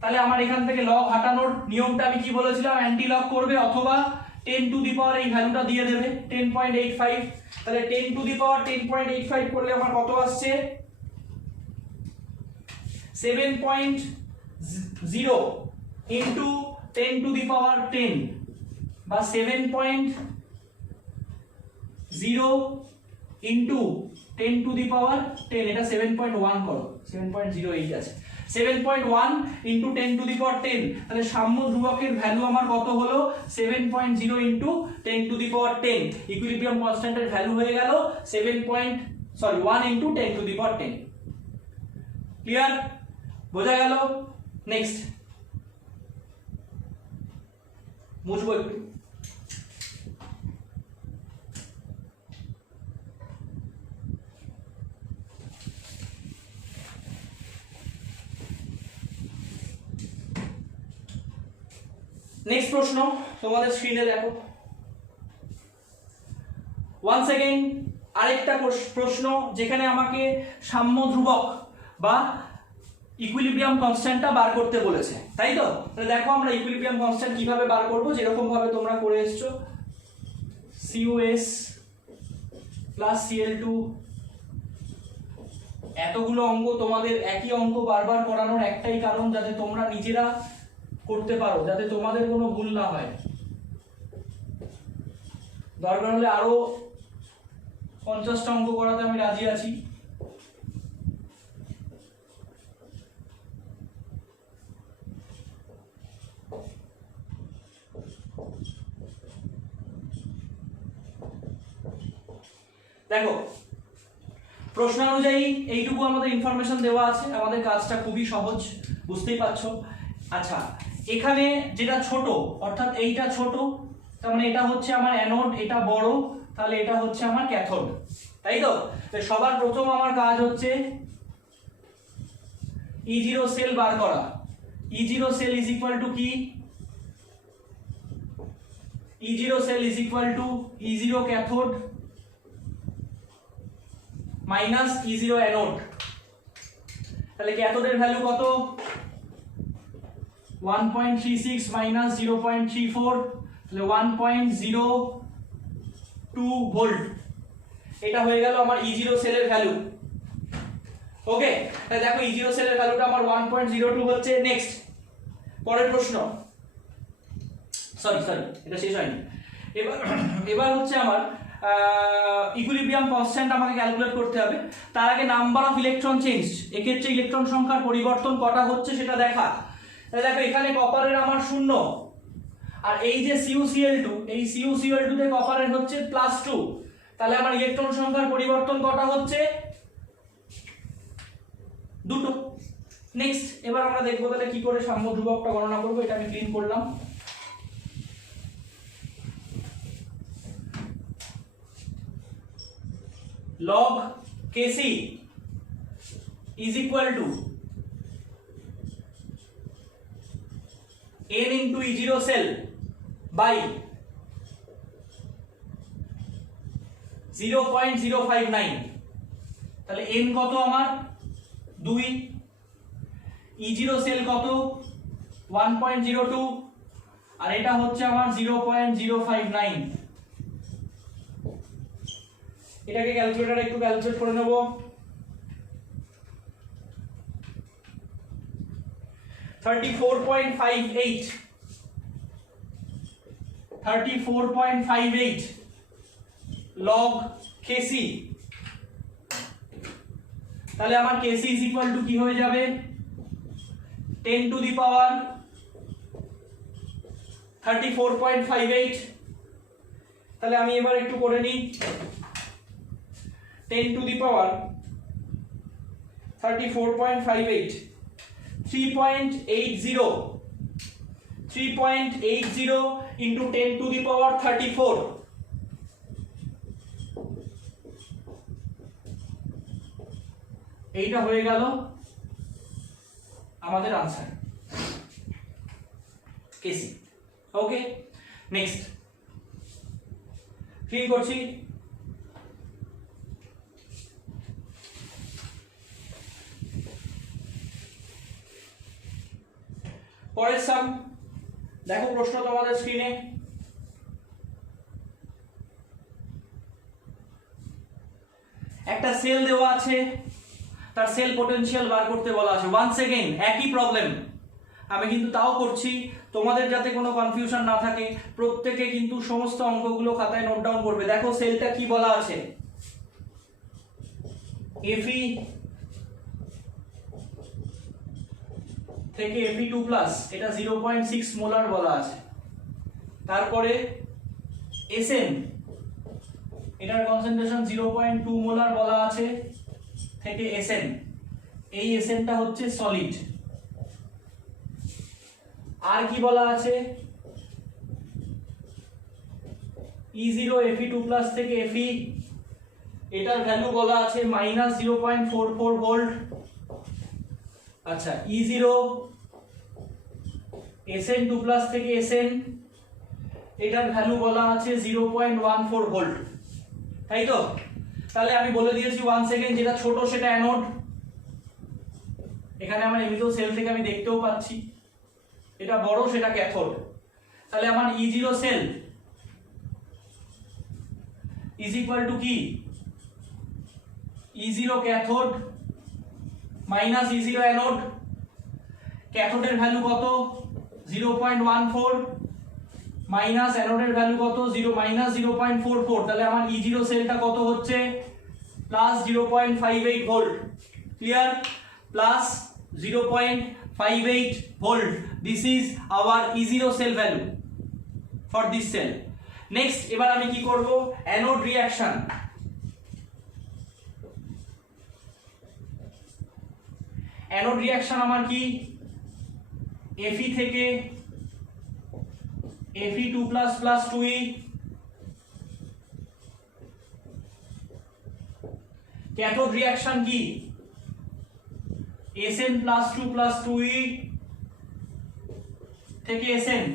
তাহলে আমার এখান থেকে লগ হাটানোর নিয়মটা আমি কি বলেছিলাম? অ্যান্টি লগ করবে অথবা 10 টু দি পাওয়ার এই ভ্যালুটা দিয়ে দেবে 10.85। তাহলে 10 টু দি পাওয়ার 10.85 করলে আমার কত আসছে? 7.0 ইনটু 10 টু দি পাওয়ার 10 বা 7.0 ইনটু 10 টু দি পাওয়ার 10। এটা 7.1 করো, 7.08 আছে। 7.1 ইনটু 10 টু দি পাওয়ার 10, তাহলে সাম্য ধ্রুবকের ভ্যালু আমার কত হলো? 7.0 into 10 to the power 10। Equilibrium কনস্ট্যান্টের ভ্যালু হয়ে গেল 1 into 10 to the power 10। Clear? বোঝা গেল? নেক্সট মুছবো একটু। নেক্সট প্রশ্ন তোমাদের স্ক্রিনে দেখো। ওয়ান্স এগেইন আরেকটা প্রশ্ন যেখানে আমাকে সাম্য ধ্রুবক বা ইকুইলিব্রিয়াম কনস্ট্যান্টটা বার করতে বলেছে, তাই তো? তাহলে দেখো আমরা ইকুইলিব্রিয়াম কনস্ট্যান্ট কিভাবে বার করব, যেরকম ভাবে তোমরা করে এসছো। COS প্লাস Cl2, এতগুলো অঙ্ক তোমাদের একই অঙ্ক বারবার করানোর একটাই কারণ, যাতে তোমরা নিজেরা করতে পারো, যাতে তোমাদের কোনো ভুল না হয়। দরকার হলে আরো 50টা অঙ্ক করাতে আমি রাজি আছি। দেখো প্রশ্ন অনুযায়ী এইটুকু আমাদের ইনফরমেশন দেওয়া আছে, আমাদের কাজটা খুবই সহজ, বুঝতেই পারছো। আচ্ছা, এখানে যেটা ছোট অর্থাৎ এইটা ছোট, তার মানে এটা হচ্ছে আমার অ্যানোড, এটা বড়, তাহলে এটা হচ্ছে আমার ক্যাথোড, তাই তো? সবার প্রথম আমার কাজ হচ্ছে E0 সেল বার করা। E0 cell is equal to কি? E0 cell is equal to E0 cathode minus E0 anode. তাহলে ক্যাথোডের ভ্যালু কত? 1.36 মাইনাস 0.34, তাহলে 1.02 ভোল্ট। এটা হয়ে গেল আমার E0 সেলের ভ্যালু। ওকে, তাহলে দেখো E0 সেলের ভ্যালুটা আমার 1.02 হচ্ছে। নেক্সট পরের প্রশ্ন, সরি এটা শেষ হয়নি। এবার হচ্ছে আমার ইকুইলিব্রিয়াম কনস্ট্যান্ট আমাকে ক্যালকুলেট করতে হবে। তার আগে নাম্বার অফ ইলেকট্রন চেঞ্জ, এক্ষেত্রে ইলেকট্রন সংখ্যার পরিবর্তন কটা হচ্ছে সেটা দেখা। তাহলে দেখো এখানে কপারের আমার 0, আর এই যে CuCl2, এই CuCl2 তে কপারের হচ্ছে +2, তাহলে আমার ইলেকট্রন সংখ্যার পরিবর্তন কটা হচ্ছে? দুটো। নেক্সট এবার আমরা দেখবো তাহলে কি করে সাম্য ধ্রুবকটা গণনা করবো। এটা আমি ক্লিন করলাম। log Kc is equal to n into E0 cell by 0.059, তাহলে n কত আমার 2, E0 সেল কত 1.02, আর এটা হচ্ছে আমার 0.059। এটাকে ক্যালকুলেটরে একটু ক্যালকুলেট করে নেব। 34.58 log kc, তাহলে আমার kc is equal to কি হয়ে যাবে 10 to the power 34.58। তাহলে আমি এবার একটু করে নিই 10 to the power 34.58 3.80 into 10 to the power 34, এইটা হয়ে গেল আমাদের আনসার কেসি। ওকে, নেক্সট ক্লিন করছি। পরের সাম দেখো, প্রশ্ন তোমাদের স্ক্রিনে। একটা সেল দেওয়া আছে, তার সেল পটেনশিয়াল বার করতে বলা আছে। ওয়ান্স এগেইন একই প্রবলেম, আমি কিন্তু তাও করছি তোমাদের যাতে কোনো কনফিউশন না থাকে। প্রত্যেকে কিন্তু সমস্ত অঙ্কগুলো খাতায় নোট ডাউন করবে। দেখো সেলটা কি বলা আছে, Fe থেকে Fe2+, এটা 0.6 মোলার বলা আছে। তারপরে Sn, এটার কনসেন্ট্রেশন 0.2 মোলার বলা আছে থেকে Sn, এই Snটা হচ্ছে সলিড। আর কি বলা আছে, E0 Fe2+ থেকে Fe, এটার ভ্যালু বলা আছে -0.44 ভোল্ট। আচ্ছা, E0 Sn2+ থেকে Sn, এটার ভ্যালু বলা আছে 0.14 ভোল্ট, তাই তো? তাহলে আমি বলে দিয়েছি ওয়ান সেকেন্ড, যেটা ছোট সেটা অ্যানোড। এখানে আমার এমনিতেও সেল থেকে আমি দেখতেও পাচ্ছি, এটা বড় সেটা ক্যাথোড। তাহলে আমার E0 cell is equal to কি, E0 cathode minus E0 anode. ক্যাথোডের ভ্যালু কত 0.14 মাইনাস অ্যানোডের ভ্যালু কত -0.44। তাহলে আমার E0 সেলটা কত হচ্ছে +0.58 volt. Clear? +0.58 volt. This is our E0 cell value for this cell. Next, এবার আমি কি করব, অ্যানোড রিঅ্যাকশন। অ্যানোড রিঅ্যাকশন আমার কি, Fe থেকে Fe2+ + 2e, ক্যাথোড রিঅ্যাকশন কি Sn +2 + 2e থেকে Sn।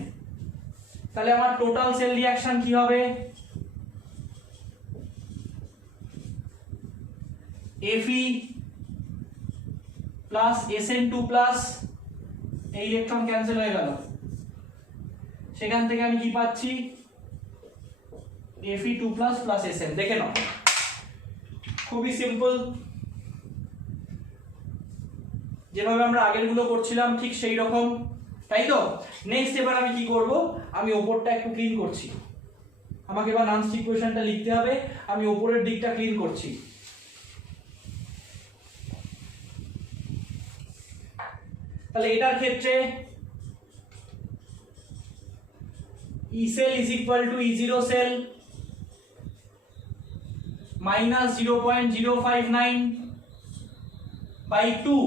তাহলে আমার টোটাল সেল রিঅ্যাকশন কি হবে, Fe + Sn2+, এই ইলেকট্রন ক্যান্সেল হয়ে গেল। সেখান থেকে আমি কি পাচ্ছি, Fe2+ + Sn। দেখে নাও, খুবই সিম্পল, যেভাবে আমরা আগের গুলো করছিলাম ঠিক সেই রকম, তাই তো? নেক্সট এবার আমি কি করব, আমি ওপরটা একটু ক্লিন করছি। আমাকে এবার নানস ইকুয়েশনটা লিখতে হবে, আমি ওপরের দিকটা ক্লিন করছি। তাহলে এটার ক্ষেত্রে E cell is equal to E0 cell -0.059 by 2।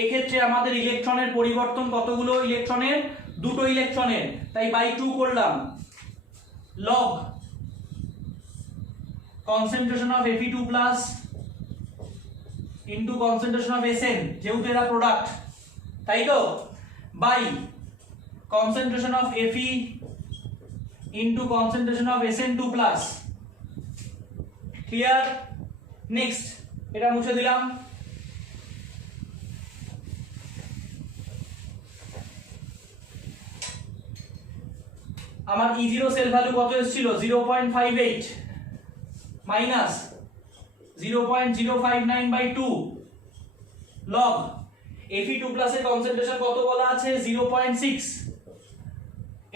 এক্ষেত্রে আমাদের ইলেকট্রনের পরিবর্তন কতগুলো ইলেকট্রনের, দুটো ইলেকট্রনের, তাই বাই 2 করলাম। Log concentration of Fe2+ into concentration of Sn, যেহেতু এরা প্রোডাক্ট, তাই তো, by concentration of Fe into concentration of Sn2+। Clear? Next এটা মুছে দিলাম। আমার E0 সেল ভ্যালু কত এসেছিল 0.58 মাইনাস 0.059/2 লগ Fe2 এর কনসেন্ট্রেশন কত বলা আছে 0.6,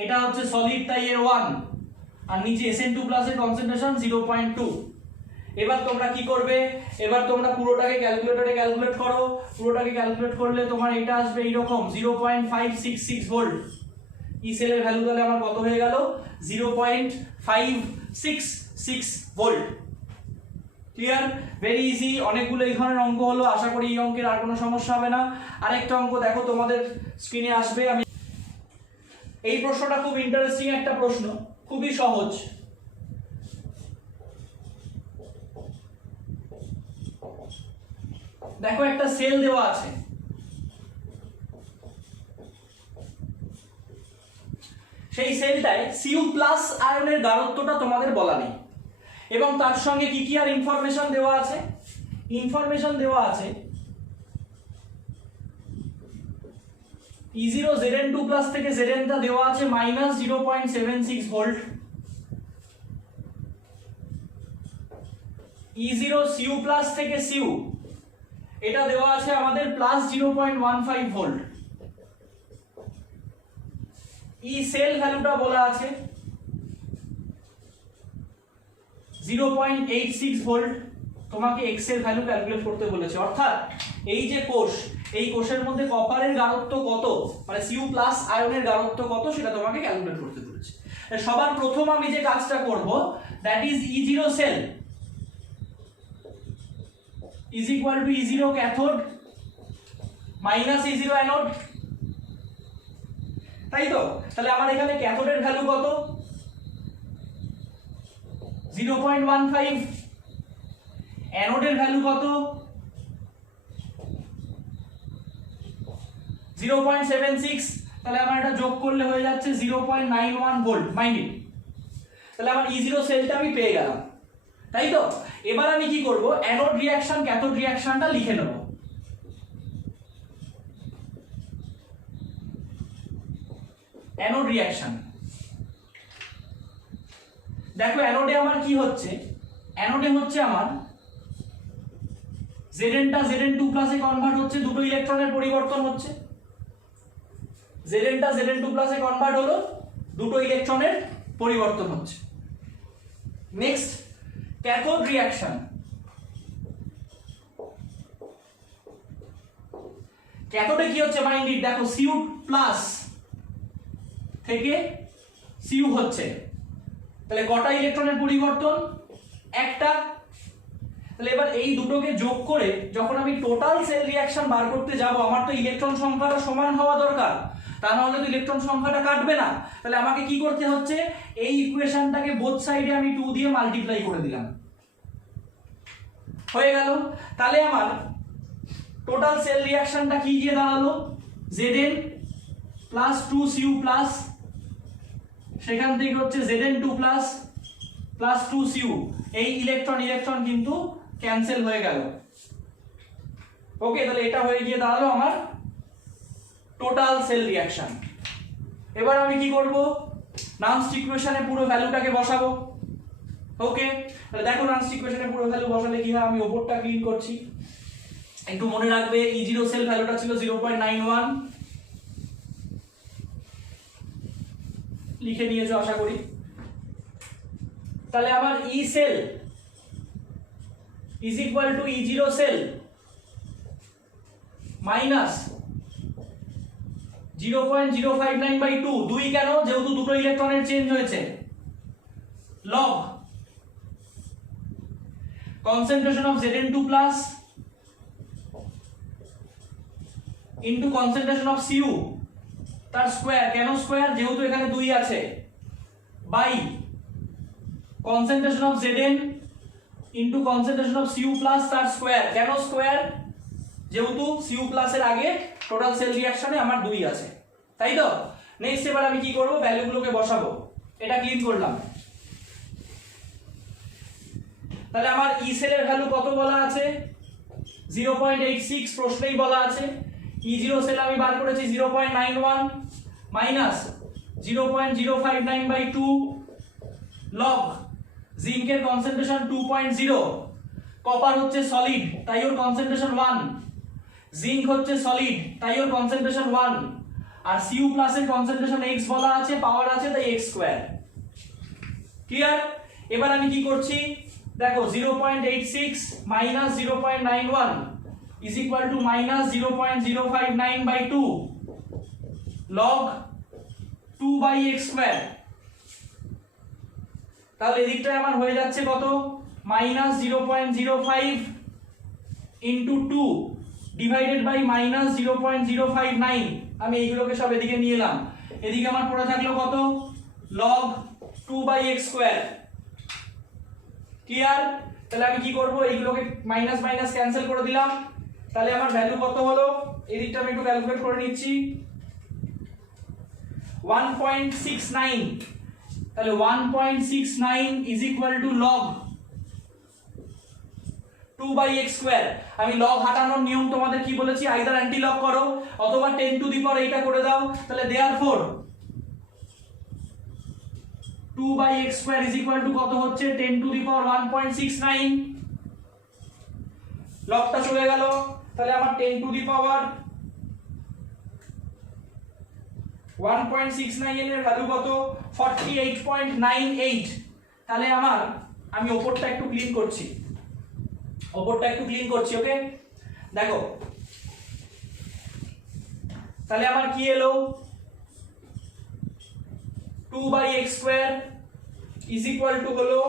এটা হচ্ছে সলিড তাই এর 1, আর নিচে Sn2 এর কনসেন্ট্রেশন 0.2। এবার তোমরা কি করবে, এবার তোমরা পুরোটাকে ক্যালকুলেটরে ক্যালকুলেট করো। পুরোটাকে ক্যালকুলেট করলে তোমার এটা আসবে এইরকম 0.566 ভোল্ট। ই সেলের ভ্যালু তাহলে আমার কত হয়ে গেল 0.566 ভোল্ট। ক্লিয়ার? Very easy. অনেকগুলো এই ধরনের অঙ্ক হলো, আশা করি এই অঙ্কের আর কোনো সমস্যা হবে না। আরেকটা অঙ্ক দেখো তোমাদের স্ক্রিনে আসবে, আমি এই প্রশ্নটা খুব ইন্টারেস্টিং একটা প্রশ্ন, খুবই সহজ। দেখো একটা সেল দেওয়া আছে, সেই সেলটায় Cu+ আয়নের গাঢ়ত্বটা তোমাদের বলা নেই, এবং তার সঙ্গে কি কি আর ইনফরমেশন দেওয়া আছে, ইনফরমেশন দেওয়া আছে E0 Zn2+ থেকে Zn টা দেওয়া আছে -0.76 ভোল্ট, E0 Cu+ থেকে Cu এটা দেওয়া আছে আমাদের +0.15 ভোল্ট। ই সেল ভ্যালুটা বলা আছে 0.86 ভোল্ট। তোমাকে এক্স এর ভ্যালু ক্যালকুলেট করতে বলেছে, অর্থাৎ এই যে কোষ, এই কোষের মধ্যে কপারের গাঢ়ত্ব কত, মানে Cu+ আয়নের গাঢ়ত্ব কত, সেটা তোমাকে ক্যালকুলেট করতে বলেছে। সবার প্রথম আমি যে কাজটা করব, that is E0 cell is equal to E0 cathode minus E0 anode, তাই তো? তাহলে আমার এখানে ক্যাথোডের ভ্যালু কত 0.15, অ্যানোডের ভ্যালু কত 0.76, তাহলে আমার এটা যোগ করলে হয়ে যাচ্ছে 0.91 ভোল্ট। মাইন্ড, তাহলে আমার E0 সেলটা আমি পেয়ে গেলাম, তাই তো? এবার আমি কি করব, অ্যানোড রিঅ্যাকশন ক্যাথোড রিঅ্যাকশনটা লিখে নেব। অ্যানোড রিঅ্যাকশন, দেখো অ্যানোডে আমার কি হচ্ছে, অ্যানোডে হচ্ছে আমার Zn টা Zn2+ এ কনভার্ট হচ্ছে, দুটো ইলেকট্রনের পরিবর্তন হচ্ছে। Zn টা Zn2+ এ কনভার্ট হলো, দুটো ইলেকট্রনের পরিবর্তন হচ্ছে। নেক্সট ক্যাথোড রিঅ্যাকশন, ক্যাথোডে কি হচ্ছে মাইন্ড, দেখো Cu+ থেকে Cu হচ্ছে, তাহলে কটা ইলেকট্রনের পরিবর্তন, একটা। তাহলে এবার এই দুটোকে যোগ করে যখন আমি টোটাল সেল রিঅ্যাকশন বার করতে যাব, আমার তো ইলেকট্রন সংখ্যাটা সমান হওয়া দরকার, তা না হলে তো ইলেকট্রন সংখ্যাটা কাটবে না। তাহলে আমাকে কি করতে হচ্ছে, এই ইকুয়েশনটাকে বোথ সাইডে আমি 2 দিয়ে মাল্টিপ্লাই করে দিলাম, হয়ে গেল। তাহলে আমার টোটাল সেল রিঅ্যাকশনটা কি দিয়ে দাঁড়ালো, Zn প্লাস 2Cu+, সেখান থেকে হচ্ছে Zn2+ প্লাস 2Cu, এই ইলেকট্রন ইলেকট্রন কিন্তু ক্যান্সেল হয়ে গেল। ওকে, তাহলে এটা হয়ে গিয়ে দাঁড়ালো আমার টোটাল সেল রিঅ্যাকশন। এবার আমি কি করব, নামস্ট ইকুয়েশনে পুরো ভ্যালুটাকে বসাবো। ওকে, তাহলে দেখো নামস্ট ইকুয়েশনে পুরো ভ্যালু বসালে কি হয়, আমি ওপরটা ক্লিন করছি। একটু মনে রাখবে E0 সেল ভ্যালুটা ছিল 0.91, লিখে নিয়েছো আশা করি। তাহলে আমার E cell is equal to E0 cell minus 0.059/2, 2 কেন, যেহেতু দুটো ইলেকট্রনের চেঞ্জ হয়েছে, log concentration of Zn2+ into concentration of Cu তার স্কয়ার, কেন স্কয়ার, যেহেতু এখানে 2 আছে, by concentration of Zn into concentration of Cu+ তার স্কয়ার, কেন স্কয়ার, যেহেতু Cu+ এর আগে টোটাল সেল রিঅ্যাকশনে আমার 2 আছে, তাই তো? নেক্সট এবার আমি কি করব, ভ্যালুগুলোকে বসাবো। এটা ক্লিন করলাম। তাহলে আমার ই সেলের ভ্যালু কত বলা আছে 0.86 প্রশ্নেই বলা আছে। E0 সেল আমি বার করেছি 0.91 মাইনাস 0.059/2 লগ জিঙ্কের কনসেন্ট্রেশন 2.0, কপার হচ্ছে সলিড তাই ওর কনসেন্ট্রেশন 1, জিঙ্ক হচ্ছে সলিড তাই ওর কনসেন্ট্রেশন 1, আর Cu প্লাসের কনসেন্ট্রেশন x বলা আছে, পাওয়ার আছে তাই x স্কয়ার। ক্লিয়ার? এবার আমি কি করছি দেখো 0.86 minus 0.91 is equal to minus 0.059/2 log 2/x square। তাহলে এদিকটা আমার হয়ে যাচ্ছে কত minus 0.05 into 2 divided by minus 0.059। আমি এইগুলোকে সব এদিকে নিয়ে এলাম, এদিকে আমার পড়ে থাকলো কত log 2/x square। ক্লিয়ার? তাহলে আমি কি করব এইগুলোকে মাইনাস মাইনাস ক্যান্সেল করে দিলাম, তাহলে আমার ভ্যালু কত হলো এদিকটা আমি একটু ক্যালকুলেট করে নিচ্ছি 1.69। তাহলে 1.69 is equal to log 2/x square। আমি লগ হাটানোর নিয়ম তোমাদের কি বলেছি, আইদার অ্যান্টি লগ করো অথবা 10 টু দি পাওয়ার এইটা করে দাও। তাহলে therefore 2/x square is equal to কত হচ্ছে 10 টু দি পাওয়ার 1.69। লগটা চলে গেল, তাহলে আমার 10 টু দি পাওয়ার 1.69 এর ভ্যালু কত 48.98। তাহলে আমি ওপরটা একটু ক্লিন করছি, ওকে দেখো তাহলে আমার কি এলো 2/x square is equal to হলো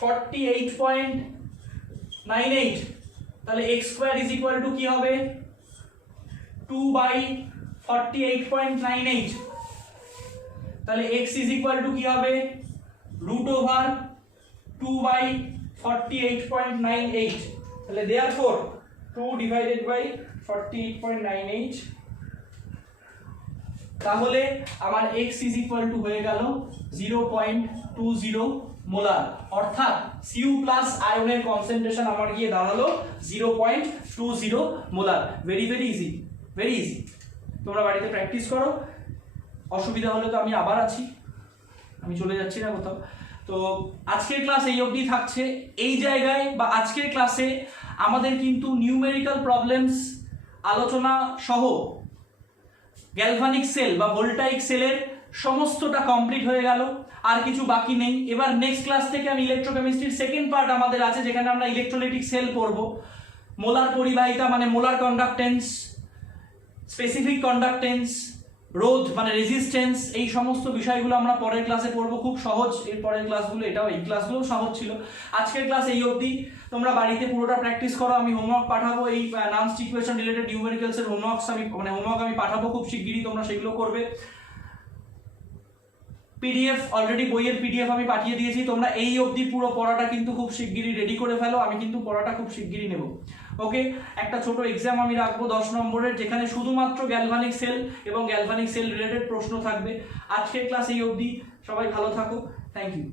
48.98। তাহলে x square is equal to কি হবে 2/48.98। তাহলে x is equal to কি হবে root over 2/48.98। তাহলে therefore 2 divided by 48.98, তাহলে আমার x is equal to হয়ে গেল 0.20 মোলার, অর্থাৎ Cu প্লাস আয়নের কনসেন্ট্রেশন আমার গিয়ে দাঁড়ালো 0.20 মোলার। ভেরি ইজি, তোমরা বাড়িতে প্র্যাকটিস করো, অসুবিধা হলে তো আমি আবার আছি, আমি চলে যাচ্ছি না কোথাও। তো আজকের ক্লাস এই অবধি থাকছে। এই জায়গায় বা আজকের ক্লাসে আমাদের কিন্তু নিউমেরিক্যাল প্রবলেমস আলোচনা সহ গ্যালভানিক সেল বা ভোল্টাইক সেলের সমস্তটা কমপ্লিট হয়ে গেল, আর কিছু বাকি নেই। এবার নেক্সট ক্লাস থেকে আমি ইলেকট্রোকেমিস্ট্রির সেকেন্ড পার্ট আমাদের আছে, যেখানে আমরা ইলেকট্রোলাইটিক সেল পড়ব, মোলার পরিবাহিতা মানে মোলার কন্ডাক্টেন্স, স্পেসিফিক কন্ডাক্টেন্স, রোধ মানে রেজিস্ট্যান্স, এই সমস্ত বিষয়গুলো আমরা পরের ক্লাসে পড়বো। খুব সহজ এর পরের ক্লাসগুলো, এই ক্লাসগুলো সহজ ছিল। আজকের ক্লাস এই অবধি, তোমরা বাড়িতে পুরোটা প্র্যাকটিস করো। আমি হোমওয়ার্ক পাঠাবো, এই নামস ইকুয়েশন রিলেটেড নিউমেরিক্যালস এর হোমওয়ার্ক আমি পাঠাবো খুব শিগগিরই, তোমরা সেগুলো করবে। পিডিএফ অলরেডি বইয়ের পিডিএফ আমি পাঠিয়ে দিয়েছি, তোমরা এই অবধি পুরো পড়াটা কিন্তু খুব শিগগিরই রেডি করে ফেলো, আমি কিন্তু পড়াটা খুব শিগগিরই নেব। ওকে, একটা ছোট এক্সাম আমি রাখবো 10 নম্বরের, যেখানে শুধুমাত্র গ্যালভানিক সেল এবং গ্যালভানিক সেল রিলেটেড প্রশ্ন থাকবে। আজকের ক্লাস এই অবধি, সবাই ভালো থাকো, থ্যাংক ইউ।